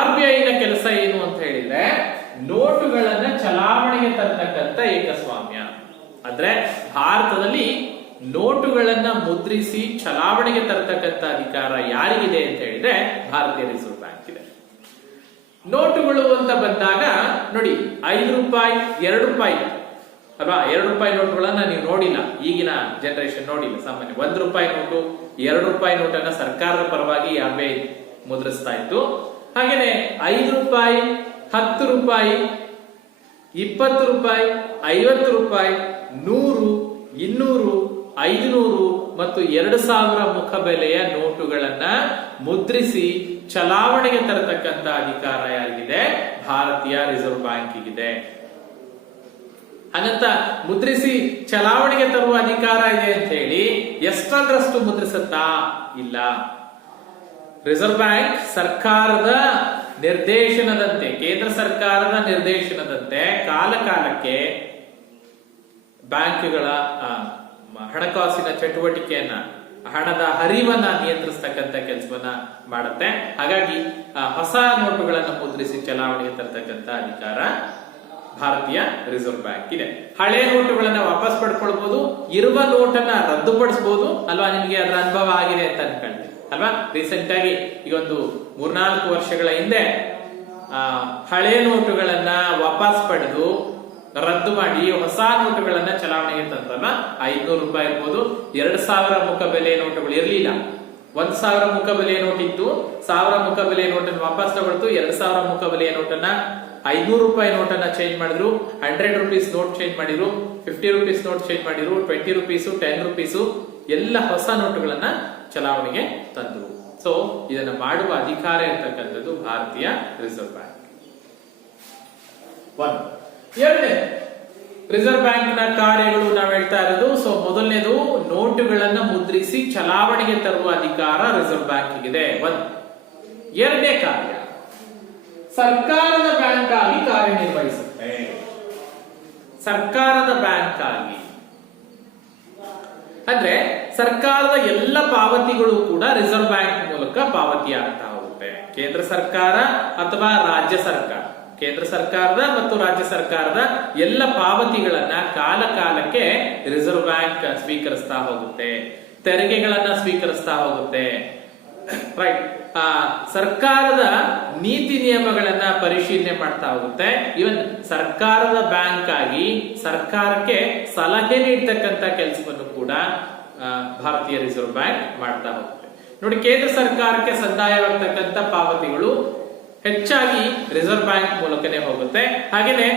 RBI ನ ಕೆಲಸ ಏನು ಅಂತ ಹೇಳಿದ್ರೆ ನೋಟುಗಳನ್ನ ಚಲಾವಣೆಗೆ ತರತಕ್ಕಂತ ಏಕಸ್ವಾಮ್ಯ. ಅಂದ್ರೆ ಭಾರತದಲ್ಲಿ ನೋಟುಗಳನ್ನ ಮುದ್ರಿಸಿ ಚಲಾವಣೆಗೆ ತರತಕ್ಕಂತ ಅಧಿಕಾರ ಯಾರಿಗಿದೆ ಅಂತ ಹೇಳಿದ್ರೆ ಭಾರತೀಯ ರಿಸರ್ವ್ ಬ್ಯಾಂಕ್ ಇದೆ. ನೋಟುಗಳು ಅಂತ ಬಂದಾಗ ನೋಡಿ, 5 ರೂಪಾಯಿ, 2 ರೂಪಾಯಿ ಅಲ್ವಾ, 2 ರೂಪಾಯಿ ನೋಟುಗಳನ್ನ ನೀವು ನೋಡಿಲ್ಲ, ಈಗಿನ ಜನರೇಷನ್ ನೋಡಿಲ್ಲ. ಸಾಮಾನ್ಯ 1 ರೂಪಾಯಿ ನೋಟು, 2 ರೂಪಾಯಿ ನೋಟನ್ನ ಸರ್ಕಾರದ ಪರವಾಗಿ RBI ಮುದ್ರಿಸ್ತಾ ಇತ್ತು. ಹಾಗೇನೆ 5 ರೂಪಾಯಿ, 10 ರೂಪಾಯಿ, 20 ರೂಪಾಯಿ, 50 ರೂಪಾಯಿ, 100, 200, 500 ಮತ್ತು 2000 ಮುಖಬೆಲೆಯ ನೋಟುಗಳನ್ನ ಮುದ್ರಿಸಿ ಚಲಾವಣೆಗೆ ತರತಕ್ಕಂತ ಅಧಿಕಾರ ಯಾರಿಗಿದೆ? ಭಾರತೀಯ ರಿಸರ್ವ್ ಬ್ಯಾಂಕಿಗಿದೆ. ಹಾಗಂತ ಮುದ್ರಿಸಿ ಚಲಾವಣೆಗೆ ತರುವ ಅಧಿಕಾರ ಇದೆ ಅಂತ ಹೇಳಿ ಎಷ್ಟಾದ್ರಷ್ಟು ಮುದ್ರಿಸುತ್ತಾ? ಇಲ್ಲ. ರಿಸರ್ವ್ ಬ್ಯಾಂಕ್ ಸರ್ಕಾರದ ನಿರ್ದೇಶನದಂತೆ, ಕೇಂದ್ರ ಸರ್ಕಾರದ ನಿರ್ದೇಶನದಂತೆ ಕಾಲ ಕಾಲಕ್ಕೆ ಬ್ಯಾಂಕ್ಗಳ ಹಣಕಾಸಿನ ಚಟುವಟಿಕೆಯನ್ನ, ಹಣದ ಹರಿವನ್ನ ನಿಯಂತ್ರಿಸತಕ್ಕಂತ ಕೆಲಸವನ್ನ ಮಾಡುತ್ತೆ. ಹಾಗಾಗಿ ಹೊಸ ನೋಟುಗಳನ್ನು ಮುದ್ರಿಸಿ ಚಲಾವಣೆಗೆ ತರತಕ್ಕಂತ ಅಧಿಕಾರ ಭಾರತೀಯ ರಿಸರ್ವ್ ಬ್ಯಾಂಕ್ ಇದೆ. ಹಳೆ ನೋಟುಗಳನ್ನ ವಾಪಸ್ ಪಡ್ಕೊಳ್ಬಹುದು, ಇರುವ ನೋಟನ್ನ ರದ್ದುಪಡಿಸಬಹುದು ಅಲ್ವಾ. ನಿಮಗೆ ಅದರ ಅನುಭವ ಆಗಿದೆ ಅಂತ ಅನ್ಕೊಳ್ತೀನಿ ಅಲ್ವಾ. ರೀಸೆಂಟ್ ಆಗಿ ಈಗ ಒಂದು 3-4 ವರ್ಷಗಳ ಹಿಂದೆ ಹಳೆ ನೋಟುಗಳನ್ನ ವಾಪಸ್ ಪಡೆದು ರದ್ದು ಮಾಡಿ ಹೊಸ ನೋಟುಗಳನ್ನ ಚಲಾವಣೆಗೆ ತಂದ್ರಲ್ಲ. 500 ರೂಪಾಯಿ ಇರ್ಬೋದು, 2000 ಮುಖಬೆಲೆ ನೋಟುಗಳು ಇರಲಿಲ್ಲ. 1000 ಮುಖಬೆಲೆಯ ನೋಟ್ ಇತ್ತು, 1000 ಮುಖಬೆಲೆಯ ನೋಟನ್ನು ವಾಪಸ್ ತಗೊಳ್ತು. 2000 ಮುಖಬೆಲೆಯ ನೋಟನ್ನ 500 ರೂಪಾಯಿ ನೋಟನ್ನ ಚೇಂಜ್ ಮಾಡಿದ್ರು, 100 ರುಪೀಸ್ ನೋಟ್ ಚೇಂಜ್ ಮಾಡಿದ್ರು, 50 ರುಪೀಸ್ ನೋಟ್ ಚೇಂಜ್ ಮಾಡಿದ್ರು, 20 ರುಪೀಸ್, 10 ರುಪೀಸ್ ಎಲ್ಲ ಹೊಸ ನೋಟುಗಳನ್ನ ಚಲಾವಣೆಗೆ ತಂದ್ರು. ಸೊ ಇದನ್ನ ಮಾಡುವ ಅಧಿಕಾರ ಇರತಕ್ಕಂಥದ್ದು ಭಾರತೀಯ ರಿಸರ್ವ್ ಬ್ಯಾಂಕ್. ಎರಡನೇ ರಿಸರ್ವ್ ಬ್ಯಾಂಕ್ ನ ಕಾರ್ಯಗಳು ನಾವು ಹೇಳ್ತಾ ಇರೋದು. ಸೊ ಮೊದಲನೇದು ನೋಟುಗಳನ್ನ ಮುದ್ರಿಸಿ ಚಲಾವಣೆಗೆ ತರುವ ಅಧಿಕಾರ ರಿಸರ್ವ್ ಬ್ಯಾಂಕ್ ಇದೆ. ಎರಡನೇ ಕಾರ್ಯ ಸರ್ಕಾರದ ಬ್ಯಾಂಕ್ ಆಗಿ ಕಾರ್ಯನಿರ್ವಹಿಸುತ್ತೆ. ಸರ್ಕಾರದ ಬ್ಯಾಂಕ್ ಆಗಿ ಅಂದ್ರೆ ಸರ್ಕಾರದ ಎಲ್ಲ ಪಾವತಿಗಳು ಕೂಡ ರಿಸರ್ವ್ ಬ್ಯಾಂಕ್ ಮೂಲಕ ಪಾವತಿ ಆಗ್ತಾ ಹೋಗುತ್ತೆ. ಕೇಂದ್ರ ಸರ್ಕಾರ ಅಥವಾ ರಾಜ್ಯ ಸರ್ಕಾರ, ಕೇಂದ್ರ ಸರ್ಕಾರದ ಮತ್ತು ರಾಜ್ಯ ಸರ್ಕಾರದ ಎಲ್ಲ ಪಾವತಿಗಳನ್ನ ಕಾಲ ಕಾಲಕ್ಕೆ ರಿಸರ್ವ್ ಬ್ಯಾಂಕ್ ಸ್ವೀಕರಿಸ್ತಾ ಹೋಗುತ್ತೆ, ತೆರಿಗೆಗಳನ್ನ ಸ್ವೀಕರಿಸ್ತಾ ಹೋಗುತ್ತೆ. ರೈಟ್. ಸರ್ಕಾರದ ನೀತಿ ನಿಯಮಗಳನ್ನ ಪರಿಶೀಲನೆ ಮಾಡ್ತಾ ಹೋಗುತ್ತೆ. ಇವನ್ ಸರ್ಕಾರದ ಬ್ಯಾಂಕ್ ಆಗಿ ಸರ್ಕಾರಕ್ಕೆ ಸಲಹೆ ನೀಡ್ತಕ್ಕಂತ ಕೆಲಸವನ್ನು ಕೂಡ ಭಾರತೀಯ ರಿಸರ್ವ್ ಬ್ಯಾಂಕ್ ಮಾಡ್ತಾ ಹೋಗುತ್ತೆ. ನೋಡಿ, ಕೇಂದ್ರ ಸರ್ಕಾರಕ್ಕೆ ಸಂದಾಯವಾಗ್ತಕ್ಕಂಥ ಪಾವತಿಗಳು ಹೆಚ್ಚಾಗಿ ರಿಸರ್ವ್ ಬ್ಯಾಂಕ್ ಮೂಲಕನೇ ಹೋಗುತ್ತೆ. ಹಾಗೇನೆ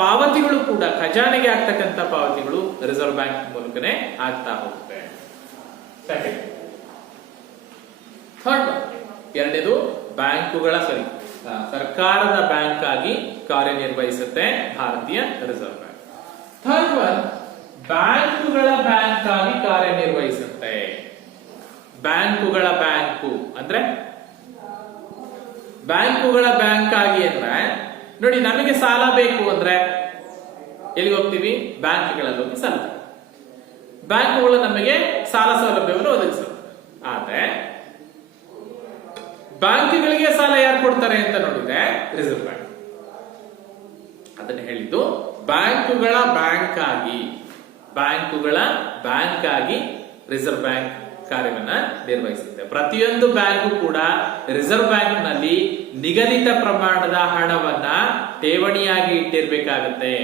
ಪಾವತಿಗಳು ಕೂಡ ಖಜಾನೆಗೆ ಆಗ್ತಕ್ಕಂಥ ಪಾವತಿಗಳು ರಿಸರ್ವ್ ಬ್ಯಾಂಕ್ ಮೂಲಕನೇ ಆಗ್ತಾ ಹೋಗುತ್ತೆ. ಎರಡನೇದು ಬ್ಯಾಂಕುಗಳ ಸರ್ಕಾರದ ಬ್ಯಾಂಕ್ ಆಗಿ ಕಾರ್ಯನಿರ್ವಹಿಸುತ್ತೆ ಭಾರತೀಯ ರಿಸರ್ವ್ ಬ್ಯಾಂಕ್. ಥರ್ಡ್ ಒನ್, ಬ್ಯಾಂಕುಗಳ ಬ್ಯಾಂಕ್ ಆಗಿ ಕಾರ್ಯನಿರ್ವಹಿಸುತ್ತೆ. ಬ್ಯಾಂಕುಗಳ ಬ್ಯಾಂಕು ಅಂದ್ರೆ ಬ್ಯಾಂಕುಗಳ ಬ್ಯಾಂಕ್ ಆಗಿ ಅಂದ್ರೆ ನೋಡಿ, ನಮಗೆ ಸಾಲ ಬೇಕು ಅಂದ್ರೆ ಎಲ್ಲಿಗೆ ಹೋಗ್ತೀವಿ? ಬ್ಯಾಂಕ್ಗಳಲ್ಲಿ ಹೋಗಿ ಸಾಲ. ಬ್ಯಾಂಕುಗಳು ನಮಗೆ ಸಾಲ ಸೌಲಭ್ಯವನ್ನು ಒದಗಿಸುತ್ತೆ. ಆದ್ರೆ ಬ್ಯಾಂಕ್ಗಳಿಗೆ ಸಾಲ ಯಾರು ಕೊಡ್ತಾರೆ ಅಂತ ನೋಡಿದ್ರೆ ರಿಸರ್ವ್ ಬ್ಯಾಂಕ್. ಅದನ್ನ ಹೇಳಿದ್ದು ಬ್ಯಾಂಕುಗಳ ಬ್ಯಾಂಕ್ ಆಗಿ ರಿಸರ್ವ್ ಬ್ಯಾಂಕ್ ಕಾರ್ಯವನ್ನ ನಿರ್ವಹಿಸುತ್ತೆ. ಪ್ರತಿಯೊಂದು ಬ್ಯಾಂಕು ಕೂಡ ರಿಸರ್ವ್ ಬ್ಯಾಂಕ್ ನಲ್ಲಿ ನಿಗದಿತ ಪ್ರಮಾಣದ ಹಣವನ್ನ ಠೇವಣಿಯಾಗಿ ಇಟ್ಟಿರ್ಬೇಕಾಗತ್ತೆ.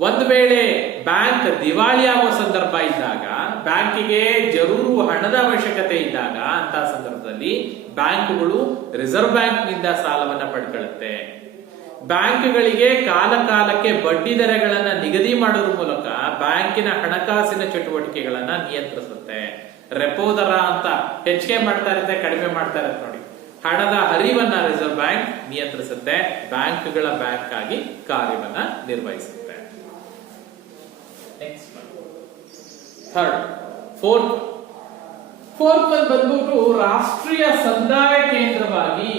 ಒಂದು ವೇಳೆ ಬ್ಯಾಂಕ್ ದಿವಾಳಿಯಾಗುವ ಸಂದರ್ಭ ಇದ್ದಾಗ, ಬ್ಯಾಂಕಿಗೆ ಜರೂರು ಹಣದ ಅವಶ್ಯಕತೆ ಇದ್ದಾಗ, ಅಂತ ಸಂದರ್ಭದಲ್ಲಿ ಬ್ಯಾಂಕುಗಳು ರಿಸರ್ವ್ ಬ್ಯಾಂಕ್ ನಿಂದ ಸಾಲವನ್ನ ಪಡ್ಕೊಳ್ಳುತ್ತೆ. ಬ್ಯಾಂಕ್ಗಳಿಗೆ ಕಾಲ ಕಾಲಕ್ಕೆ ಬಡ್ಡಿ ದರಗಳನ್ನ ನಿಗದಿ ಮಾಡೋದ್ರ ಮೂಲಕ ಬ್ಯಾಂಕಿನ ಹಣಕಾಸಿನ ಚಟುವಟಿಕೆಗಳನ್ನ ನಿಯಂತ್ರಿಸುತ್ತೆ. ರೆಪೋ ದರ ಅಂತ ಹೆಚ್ಚಿಗೆ ಮಾಡ್ತಾ ಇರುತ್ತೆ, ಕಡಿಮೆ ಮಾಡ್ತಾ ಇರುತ್ತೆ ನೋಡಿ. ಹಣದ ಹರಿವನ್ನ ರಿಸರ್ವ್ ಬ್ಯಾಂಕ್ ನಿಯಂತ್ರಿಸುತ್ತೆ. ಬ್ಯಾಂಕ್ಗಳ ಬ್ಯಾಂಕ್ ಆಗಿ ಕಾರ್ಯವನ್ನ ನಿರ್ವಹಿಸುತ್ತೆ. ಫೋರ್ತ್ ಒನ್ ಬಂದ್ಬಿಟ್ಟು ರಾಷ್ಟ್ರೀಯ ಸಂದಾಯ ಕೇಂದ್ರವಾಗಿ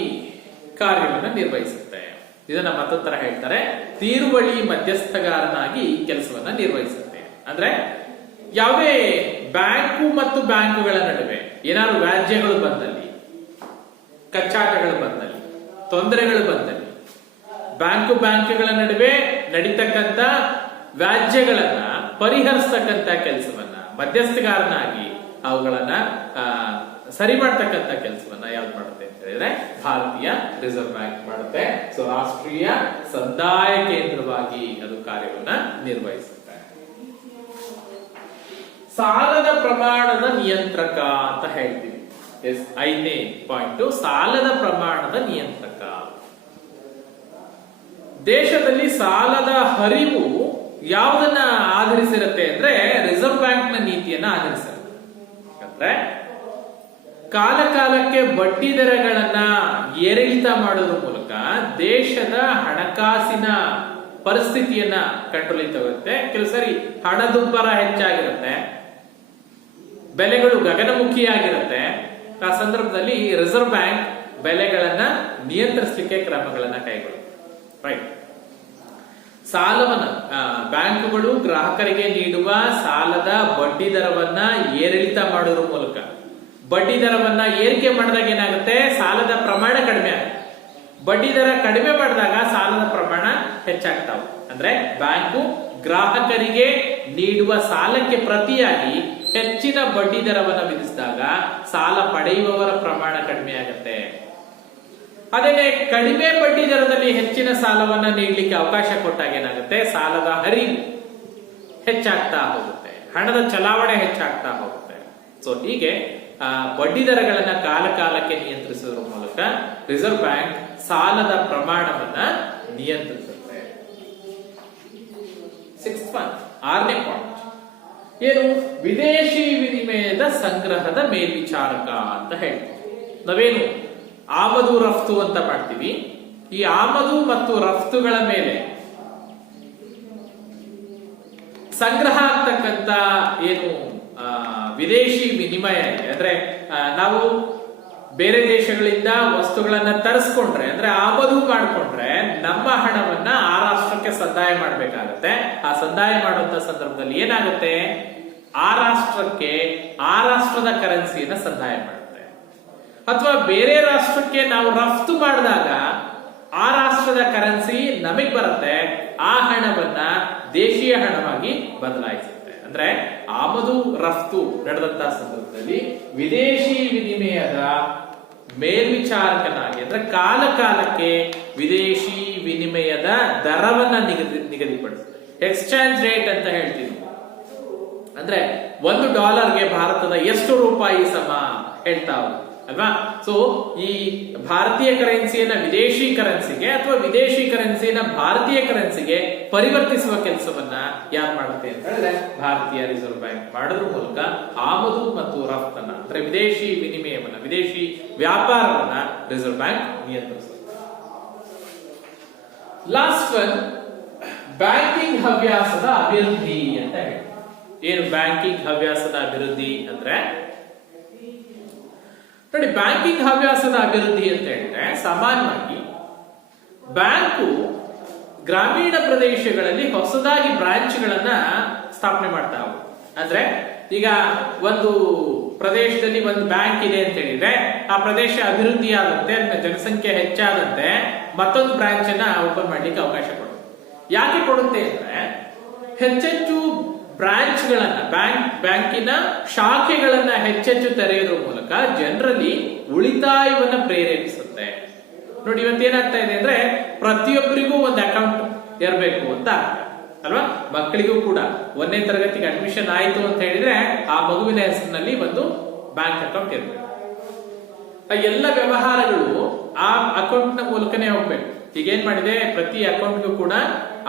ಕಾರ್ಯವನ್ನು ನಿರ್ವಹಿಸುತ್ತೆ. ಇದನ್ನ ಮತ್ತೊಂದು ತರ ಹೇಳ್ತಾರೆ, ತೀರುವಳಿ ಮಧ್ಯಸ್ಥಗಾರನಾಗಿ ಕೆಲಸವನ್ನ ನಿರ್ವಹಿಸುತ್ತೆ. ಅಂದ್ರೆ ಯಾವುದೇ ಬ್ಯಾಂಕು ಮತ್ತು ಬ್ಯಾಂಕುಗಳ ನಡುವೆ ಏನಾದ್ರು ವ್ಯಾಜ್ಯಗಳು ಬಂದಲ್ಲಿ, ಕಚ್ಚಾಟಗಳು ಬಂದಲ್ಲಿ, ತೊಂದರೆಗಳು ಬಂದಲ್ಲಿ, ಬ್ಯಾಂಕುಗಳ ನಡುವೆ ನಡೀತಕ್ಕಂತ ವ್ಯಾಜ್ಯಗಳನ್ನ ಪರಿಹರಿಸ್ತಕ್ಕಂತ ಕೆಲಸವನ್ನ ಮಧ್ಯಸ್ಥಗಾರನಾಗಿ ಅವುಗಳನ್ನ ಸರಿ ಮಾಡ್ತಕ್ಕಂತ ಕೆಲಸವನ್ನ ಯಾವ್ದು ಮಾಡುತ್ತೆ ಅಂತ ಹೇಳಿದ್ರೆ ಭಾರತೀಯ ರಿಸರ್ವ್ ಬ್ಯಾಂಕ್ ಮಾಡುತ್ತೆ. ಸೊ ರಾಷ್ಟ್ರೀಯ ಸಂದಾಯ ಕೇಂದ್ರವಾಗಿ ಅದು ಕಾರ್ಯವನ್ನ ನಿರ್ವಹಿಸುತ್ತೆ. ಸಾಲದ ಪ್ರಮಾಣದ ನಿಯಂತ್ರಕ ಅಂತ ಹೇಳ್ತೀವಿ. ಎಸ್, 5ನೇ ಪಾಯಿಂಟ್ ಸಾಲದ ಪ್ರಮಾಣದ ನಿಯಂತ್ರಕ. ದೇಶದಲ್ಲಿ ಸಾಲದ ಹರಿವು ಯಾವುದನ್ನ ಆಧರಿಸಿರುತ್ತೆ ಅಂದ್ರೆ ರಿಸರ್ವ್ ಬ್ಯಾಂಕ್ ನ ನೀತಿಯನ್ನ ಆಧರಿಸಿರುತ್ತೆ. ಅಂದ್ರೆ ಕಾಲಕ್ಕೆ ಬಡ್ಡಿ ದರಗಳನ್ನ ಏರಿಳಿತ ಮಾಡೋದ್ರ ಮೂಲಕ ದೇಶದ ಹಣಕಾಸಿನ ಪರಿಸ್ಥಿತಿಯನ್ನ ಕಂಟ್ರೋಲ್ ತಗುತ್ತೆ. ಕೆಲವು ಸರಿ ಹಣದುಬ್ಬರ ಹೆಚ್ಚಾಗಿರುತ್ತೆ, ಬೆಲೆಗಳು ಗಗನಮುಖಿಯಾಗಿರುತ್ತೆ. ಆ ಸಂದರ್ಭದಲ್ಲಿ ರಿಸರ್ವ್ ಬ್ಯಾಂಕ್ ಬೆಲೆಗಳನ್ನ ನಿಯಂತ್ರಿಸಲಿಕ್ಕೆ ಕ್ರಮಗಳನ್ನ ಕೈಗೊಳ್ಳುತ್ತೆ. ರೈಟ್. ಸಾಲವನ್ನ ಬ್ಯಾಂಕುಗಳು ಗ್ರಾಹಕರಿಗೆ ನೀಡುವ ಸಾಲದ ಬಡ್ಡಿ ದರವನ್ನ ಏರಿಳಿತ ಮಾಡೋದ್ರ ಮೂಲಕ, ಬಡ್ಡಿ ದರವನ್ನ ಏರಿಕೆ ಮಾಡಿದಾಗ ಏನಾಗುತ್ತೆ, ಸಾಲದ ಪ್ರಮಾಣ ಕಡಿಮೆ ಆಗುತ್ತೆ. ಬಡ್ಡಿ ದರ ಕಡಿಮೆ ಮಾಡಿದಾಗ ಸಾಲದ ಪ್ರಮಾಣ ಹೆಚ್ಚಾಗ್ತಾವ. ಅಂದ್ರೆ ಬ್ಯಾಂಕು ಗ್ರಾಹಕರಿಗೆ ನೀಡುವ ಸಾಲಕ್ಕೆ ಪ್ರತಿಯಾಗಿ ಹೆಚ್ಚಿನ ಬಡ್ಡಿ ದರವನ್ನು ವಿಧಿಸಿದಾಗ ಸಾಲ ಪಡೆಯುವವರ ಪ್ರಮಾಣ ಕಡಿಮೆ ಆಗುತ್ತೆ. ಅದೇನೆ ಕಡಿಮೆ ಬಡ್ಡಿ ದರದಲ್ಲಿ ಹೆಚ್ಚಿನ ಸಾಲವನ್ನ ನೀಡಲಿಕ್ಕೆ ಅವಕಾಶ ಕೊಟ್ಟಾಗ ಏನಾಗುತ್ತೆ, ಸಾಲದ ಹರಿವು ಹೆಚ್ಚಾಗ್ತಾ ಹೋಗುತ್ತೆ, ಹಣದ ಚಲಾವಣೆ ಹೆಚ್ಚಾಗ್ತಾ ಹೋಗುತ್ತೆ. ಸೊ ಹೀಗೆ ಬಡ್ಡಿ ದರಗಳನ್ನ ಕಾಲಕ್ಕೆ ನಿಯಂತ್ರಿಸುವ ಮೂಲಕ ರಿಸರ್ವ್ ಬ್ಯಾಂಕ್ ಸಾಲದ ಪ್ರಮಾಣವನ್ನ ನಿಯಂತ್ರಿಸುತ್ತೆ. 6th ಒನ್, 6ನೇ ಪಾಯಿಂಟ್ ಏನು, ವಿದೇಶಿ ವಿನಿಮಯದ ಸಂಗ್ರಹದ ಮೇಲ್ವಿಚಾರಕ ಅಂತ ಹೇಳ್ತೀವಿ. ನಾವೇನು ಆಮದು ರಫ್ತು ಅಂತ ಮಾಡ್ತೀವಿ, ಈ ಆಮದು ಮತ್ತು ರಫ್ತುಗಳ ಮೇಲೆ ಸಂಗ್ರಹ ಆಗ್ತಕ್ಕಂತ ಏನು ವಿದೇಶಿ ವಿನಿಮಯ ಇದೆ. ಅಂದ್ರೆ ನಾವು ಬೇರೆ ದೇಶಗಳಿಂದ ವಸ್ತುಗಳನ್ನ ತರಿಸ್ಕೊಂಡ್ರೆ, ಅಂದ್ರೆ ಆಮದು ಮಾಡ್ಕೊಂಡ್ರೆ ನಮ್ಮ ಹಣವನ್ನ ಆ ರಾಷ್ಟ್ರಕ್ಕೆ ಸಂದಾಯ ಮಾಡ್ಬೇಕಾಗತ್ತೆ. ಆ ಸಂದಾಯ ಮಾಡುವಂತ ಸಂದರ್ಭದಲ್ಲಿ ಏನಾಗುತ್ತೆ, ಆ ರಾಷ್ಟ್ರಕ್ಕೆ ಆ ರಾಷ್ಟ್ರದ ಕರೆನ್ಸಿಯನ್ನ ಸಂದಾಯ ಮಾಡುತ್ತೆ. ಅಥವಾ ಬೇರೆ ರಾಷ್ಟ್ರಕ್ಕೆ ನಾವು ರಫ್ತು ಮಾಡಿದಾಗ ಆ ರಾಷ್ಟ್ರದ ಕರೆನ್ಸಿ ನಮಗ್ ಬರುತ್ತೆ, ಆ ಹಣವನ್ನ ದೇಶೀಯ ಹಣವಾಗಿ ಬದಲಾಯಿಸುತ್ತೆ. ಅಂದ್ರೆ ಆಮದು ರಫ್ತು ನಡೆದಂತಹ ಸಂದರ್ಭದಲ್ಲಿ ವಿದೇಶಿ ವಿನಿಮಯದ ಮೇಲ್ವಿಚಾರಕನಾಗಿ, ಅಂದ್ರೆ ಕಾಲಕ್ಕೆ ವಿದೇಶಿ ವಿನಿಮಯದ ದರವನ್ನ ನಿಗದಿಪಡಿಸುತ್ತೆ. ಎಕ್ಸ್ಚೇಂಜ್ ರೇಟ್ ಅಂತ ಹೇಳ್ತೀವಿ. ಅಂದ್ರೆ $1ಗೆ ಭಾರತದ ಎಷ್ಟು ರೂಪಾಯಿ ಸಮ ಹೇಳ್ತಾವ ಅಲ್ವಾ. ಸೊ ಈ ಭಾರತೀಯ ಕರೆನ್ಸಿಯನ್ನ ವಿದೇಶಿ ಕರೆನ್ಸಿಗೆ ಅಥವಾ ವಿದೇಶಿ ಕರೆನ್ಸಿಯನ್ನ ಭಾರತೀಯ ಕರೆನ್ಸಿಗೆ ಪರಿವರ್ತಿಸುವ ಕೆಲಸವನ್ನ ಯಾರು ಮಾಡುತ್ತೆ ಅಂತ ಹೇಳಿದ್ರೆ ಭಾರತೀಯ ರಿಸರ್ವ್ ಬ್ಯಾಂಕ್ ಮಾಡೋದ್ರ ಮೂಲಕ ಆಮದು ಮತ್ತು ರಫ್ತನ್ನ, ಅಂದ್ರೆ ವಿದೇಶಿ ವಿನಿಮಯವನ್ನ, ವಿದೇಶಿ ವ್ಯಾಪಾರವನ್ನ ರಿಸರ್ವ್ ಬ್ಯಾಂಕ್ ನಿಯಂತ್ರಿಸುತ್ತೆ. ಲಾಸ್ಟ್ ಒನ್, ಬ್ಯಾಂಕಿಂಗ್ ಹವ್ಯಾಸದ ಅಭಿವೃದ್ಧಿ ಅಂತ ಹೇಳಿ. ಏನು ಬ್ಯಾಂಕಿಂಗ್ ಹವ್ಯಾಸದ ಅಭಿವೃದ್ಧಿ ಅಂದ್ರೆ ನೋಡಿ, ಬ್ಯಾಂಕಿಂಗ್ ಹವ್ಯಾಸದ ಅಭಿವೃದ್ಧಿ ಅಂತ ಹೇಳಿದ್ರೆ ಸಾಮಾನ್ಯವಾಗಿ ಬ್ಯಾಂಕು ಗ್ರಾಮೀಣ ಪ್ರದೇಶಗಳಲ್ಲಿ ಹೊಸದಾಗಿ ಬ್ರಾಂಚ್ಗಳನ್ನ ಸ್ಥಾಪನೆ ಮಾಡ್ತಾ ಹೋಗುತ್ತೆ. ಅಂದ್ರೆ ಈಗ ಒಂದು ಪ್ರದೇಶದಲ್ಲಿ ಒಂದು ಬ್ಯಾಂಕ್ ಇದೆ ಅಂತ ಹೇಳಿದ್ರೆ ಆ ಪ್ರದೇಶ ಅಭಿವೃದ್ಧಿ ಆಗುತ್ತೆ, ಜನಸಂಖ್ಯೆ ಹೆಚ್ಚಾದಂತೆ ಮತ್ತೊಂದು ಬ್ರಾಂಚ್ ಅನ್ನ ಓಪನ್ ಮಾಡ್ಲಿಕ್ಕೆ ಅವಕಾಶ ಕೊಡುತ್ತೆ. ಯಾಕೆ ಕೊಡುತ್ತೆ ಅಂದ್ರೆ ಹೆಚ್ಚೆಚ್ಚು ಬ್ರಾಂಚ್ಗಳನ್ನ, ಬ್ಯಾಂಕಿನ ಶಾಖೆಗಳನ್ನ ಹೆಚ್ಚೆಚ್ಚು ತೆರೆಯೋದ್ರ ಮೂಲಕ ಜನರಲ್ಲಿ ಉಳಿತಾಯವನ್ನ ಪ್ರೇರೇಪಿಸುತ್ತೆ. ನೋಡಿ, ಇವತ್ತೇನಾಗ್ತಾ ಇದೆ ಅಂದ್ರೆ ಪ್ರತಿಯೊಬ್ಬರಿಗೂ ಒಂದು ಅಕೌಂಟ್ ಇರಬೇಕು ಅಂತ ಅಲ್ವಾ. ಮಕ್ಕಳಿಗೂ ಕೂಡ 1ನೇ ತರಗತಿಗೆ ಅಡ್ಮಿಷನ್ ಆಯ್ತು ಅಂತ ಹೇಳಿದ್ರೆ ಆ ಮಗುವಿನ ಹೆಸರಿನಲ್ಲಿ ಒಂದು ಬ್ಯಾಂಕ್ ಅಕೌಂಟ್ ಇರಬೇಕು. ಆ ಎಲ್ಲ ವ್ಯವಹಾರಗಳು ಆ ಅಕೌಂಟ್ ನ ಮೂಲಕನೇ ಹೋಗ್ಬೇಕು. ಈಗ ಏನ್ ಮಾಡಿದೆ, ಪ್ರತಿ ಅಕೌಂಟ್ಗೂ ಕೂಡ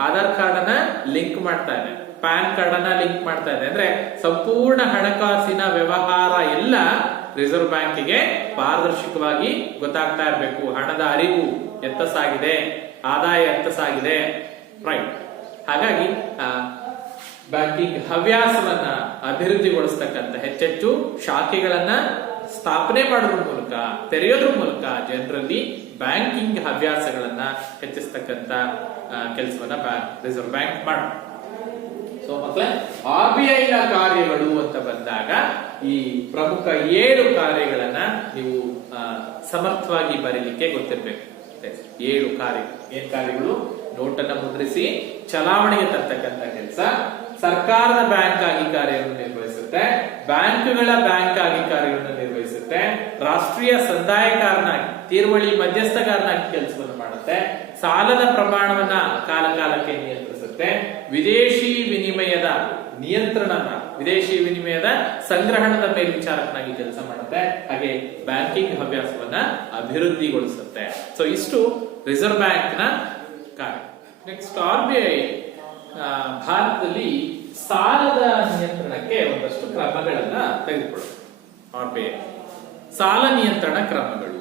ಆಧಾರ್ ಕಾರ್ಡ್ ಅನ್ನ ಲಿಂಕ್ ಮಾಡ್ತಾ ಇದೆ, ಪ್ಯಾನ್ ಕಾರ್ಡ್ ಅನ್ನ ಲಿಂಕ್ ಮಾಡ್ತಾ ಇದೆ. ಅಂದ್ರೆ ಸಂಪೂರ್ಣ ಹಣಕಾಸಿನ ವ್ಯವಹಾರ ಎಲ್ಲ ರಿಸರ್ವ್ ಬ್ಯಾಂಕಿಗೆ ಪಾರದರ್ಶಕವಾಗಿ ಗೊತ್ತಾಗ್ತಾ ಇರಬೇಕು. ಹಣದ ಅರಿವು ಎತ್ತ ಸಾಗಿದೆ, ಆದಾಯ ಎತ್ತ ಸಾಗಿದೆ, ರೈಟ್. ಹಾಗಾಗಿ ಬ್ಯಾಂಕಿಂಗ್ ಹವ್ಯಾಸವನ್ನ ಅಭಿವೃದ್ಧಿಗೊಳಿಸ್ತಕ್ಕಂಥ ಹೆಚ್ಚೆಚ್ಚು ಶಾಖೆಗಳನ್ನ ಸ್ಥಾಪನೆ ಮಾಡೋದ್ರ ಮೂಲಕ, ತೆರೆಯೋದ್ರ ಮೂಲಕ ಜನರಲ್ಲಿ ಬ್ಯಾಂಕಿಂಗ್ ಹವ್ಯಾಸಗಳನ್ನ ಹೆಚ್ಚಿಸ್ತಕ್ಕಂಥ ಕೆಲಸವನ್ನ ರಿಸರ್ವ್ ಬ್ಯಾಂಕ್ ಮಾಡ. ಸೊ ಮಕ್ಕಳೇ, RBI ನ ಕಾರ್ಯಗಳು ಅಂತ ಬಂದಾಗ ಈ ಪ್ರಮುಖ 7 ಕಾರ್ಯಗಳನ್ನ ನೀವು ಸಮರ್ಥವಾಗಿ ಬರೀಲಿಕ್ಕೆ ಗೊತ್ತಿರಬೇಕು. 7 ಕಾರ್ಯ. ಏನ್ ಕಾರ್ಯಗಳು? ನೋಟನ್ನ ಮುದ್ರಿಸಿ ಚಲಾವಣೆಗೆ ತರ್ತಕ್ಕಂಥ ಕೆಲಸ, ಸರ್ಕಾರದ ಬ್ಯಾಂಕ್ ಆಗಿ ಕಾರ್ಯವನ್ನು ನಿರ್ವಹಿಸುತ್ತೆ, ಬ್ಯಾಂಕ್ಗಳ ಬ್ಯಾಂಕ್ ಆಗಿ ಕಾರ್ಯವನ್ನು ನಿರ್ವಹಿಸುತ್ತೆ, ರಾಷ್ಟ್ರೀಯ ಸಂದಾಯಕಾರನಾಗಿ ತೀರ್ವಳಿ ಮಧ್ಯಸ್ಥಗಾರನಾಗಿ ಕೆಲಸವನ್ನು ಮಾಡುತ್ತೆ, ಸಾಲದ ಪ್ರಮಾಣವನ್ನ ಕಾಲ ಕಾಲಕ್ಕೆ ನಿಯಂತ್ರಿಸುತ್ತೆ, ವಿದೇಶಿ ವಿನಿಮಯದ ವಿದೇಶಿ ವಿನಿಮಯದ ಸಂಗ್ರಹಣದ ಮೇಲ್ವಿಚಾರಕನಾಗಿ ಕೆಲಸ ಮಾಡುತ್ತೆ, ಹಾಗೆ ಬ್ಯಾಂಕಿಂಗ್ ಹವ್ಯಾಸವನ್ನ ಅಭಿವೃದ್ಧಿಗೊಳಿಸುತ್ತೆ. ಸೊ ಇಷ್ಟು ರಿಸರ್ವ್ ಬ್ಯಾಂಕ್ ನ ಕಾರ್ಯ. ನೆಕ್ಸ್ಟ್, RBI ಭಾರತದಲ್ಲಿ ಸಾಲದ ನಿಯಂತ್ರಣಕ್ಕೆ ಒಂದಷ್ಟು ಕ್ರಮಗಳನ್ನ ತೆಗೆದುಕೊಳ್ಳುತ್ತೆ. RBI ಸಾಲ ನಿಯಂತ್ರಣ ಕ್ರಮಗಳು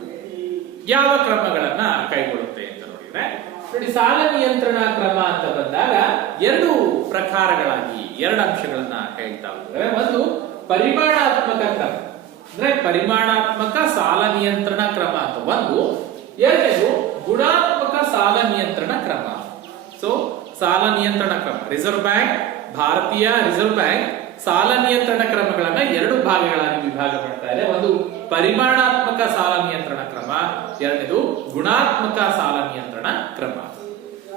ಯಾವ ಕ್ರಮಗಳನ್ನ ಕೈಗೊಳ್ಳುತ್ತೆ ಅಂತ ನೋಡಿದ್ರೆ, ನೋಡಿ, ಸಾಲ ನಿಯಂತ್ರಣ ಕ್ರಮ ಅಂತ ಬಂದಾಗ 2 ಪ್ರಕಾರಗಳಾಗಿ 2 ಅಂಶಗಳನ್ನ ಹೇಳ್ತಾ ಹೋಗ್ತಾರೆ. ಒಂದು ಪರಿಮಾಣಾತ್ಮಕ ಕ್ರಮ, ಅಂದ್ರೆ ಪರಿಮಾಣಾತ್ಮಕ ಸಾಲ ನಿಯಂತ್ರಣ ಕ್ರಮ ಅಂತ ಒಂದು. ಎರಡನೇದು ಗುಣಾತ್ಮಕ ಸಾಲ ನಿಯಂತ್ರಣ ಕ್ರಮ. ಸೊ ಸಾಲ ನಿಯಂತ್ರಣ ಕ್ರಮ, ರಿಸರ್ವ್ ಬ್ಯಾಂಕ್, ಭಾರತೀಯ ರಿಸರ್ವ್ ಬ್ಯಾಂಕ್ ಸಾಲ ನಿಯಂತ್ರಣ ಕ್ರಮಗಳನ್ನ 2 ಭಾಗಗಳಾಗಿ ವಿಭಾಗ ಮಾಡ್ತಾ ಇದೆ. ಒಂದು ಪರಿಮಾಣಾತ್ಮಕ ಸಾಲ ನಿಯಂತ್ರಣ ಕ್ರಮ, ಎರಡನೇದು ಗುಣಾತ್ಮಕ ಸಾಲ ನಿಯಂತ್ರಣ ಕ್ರಮ.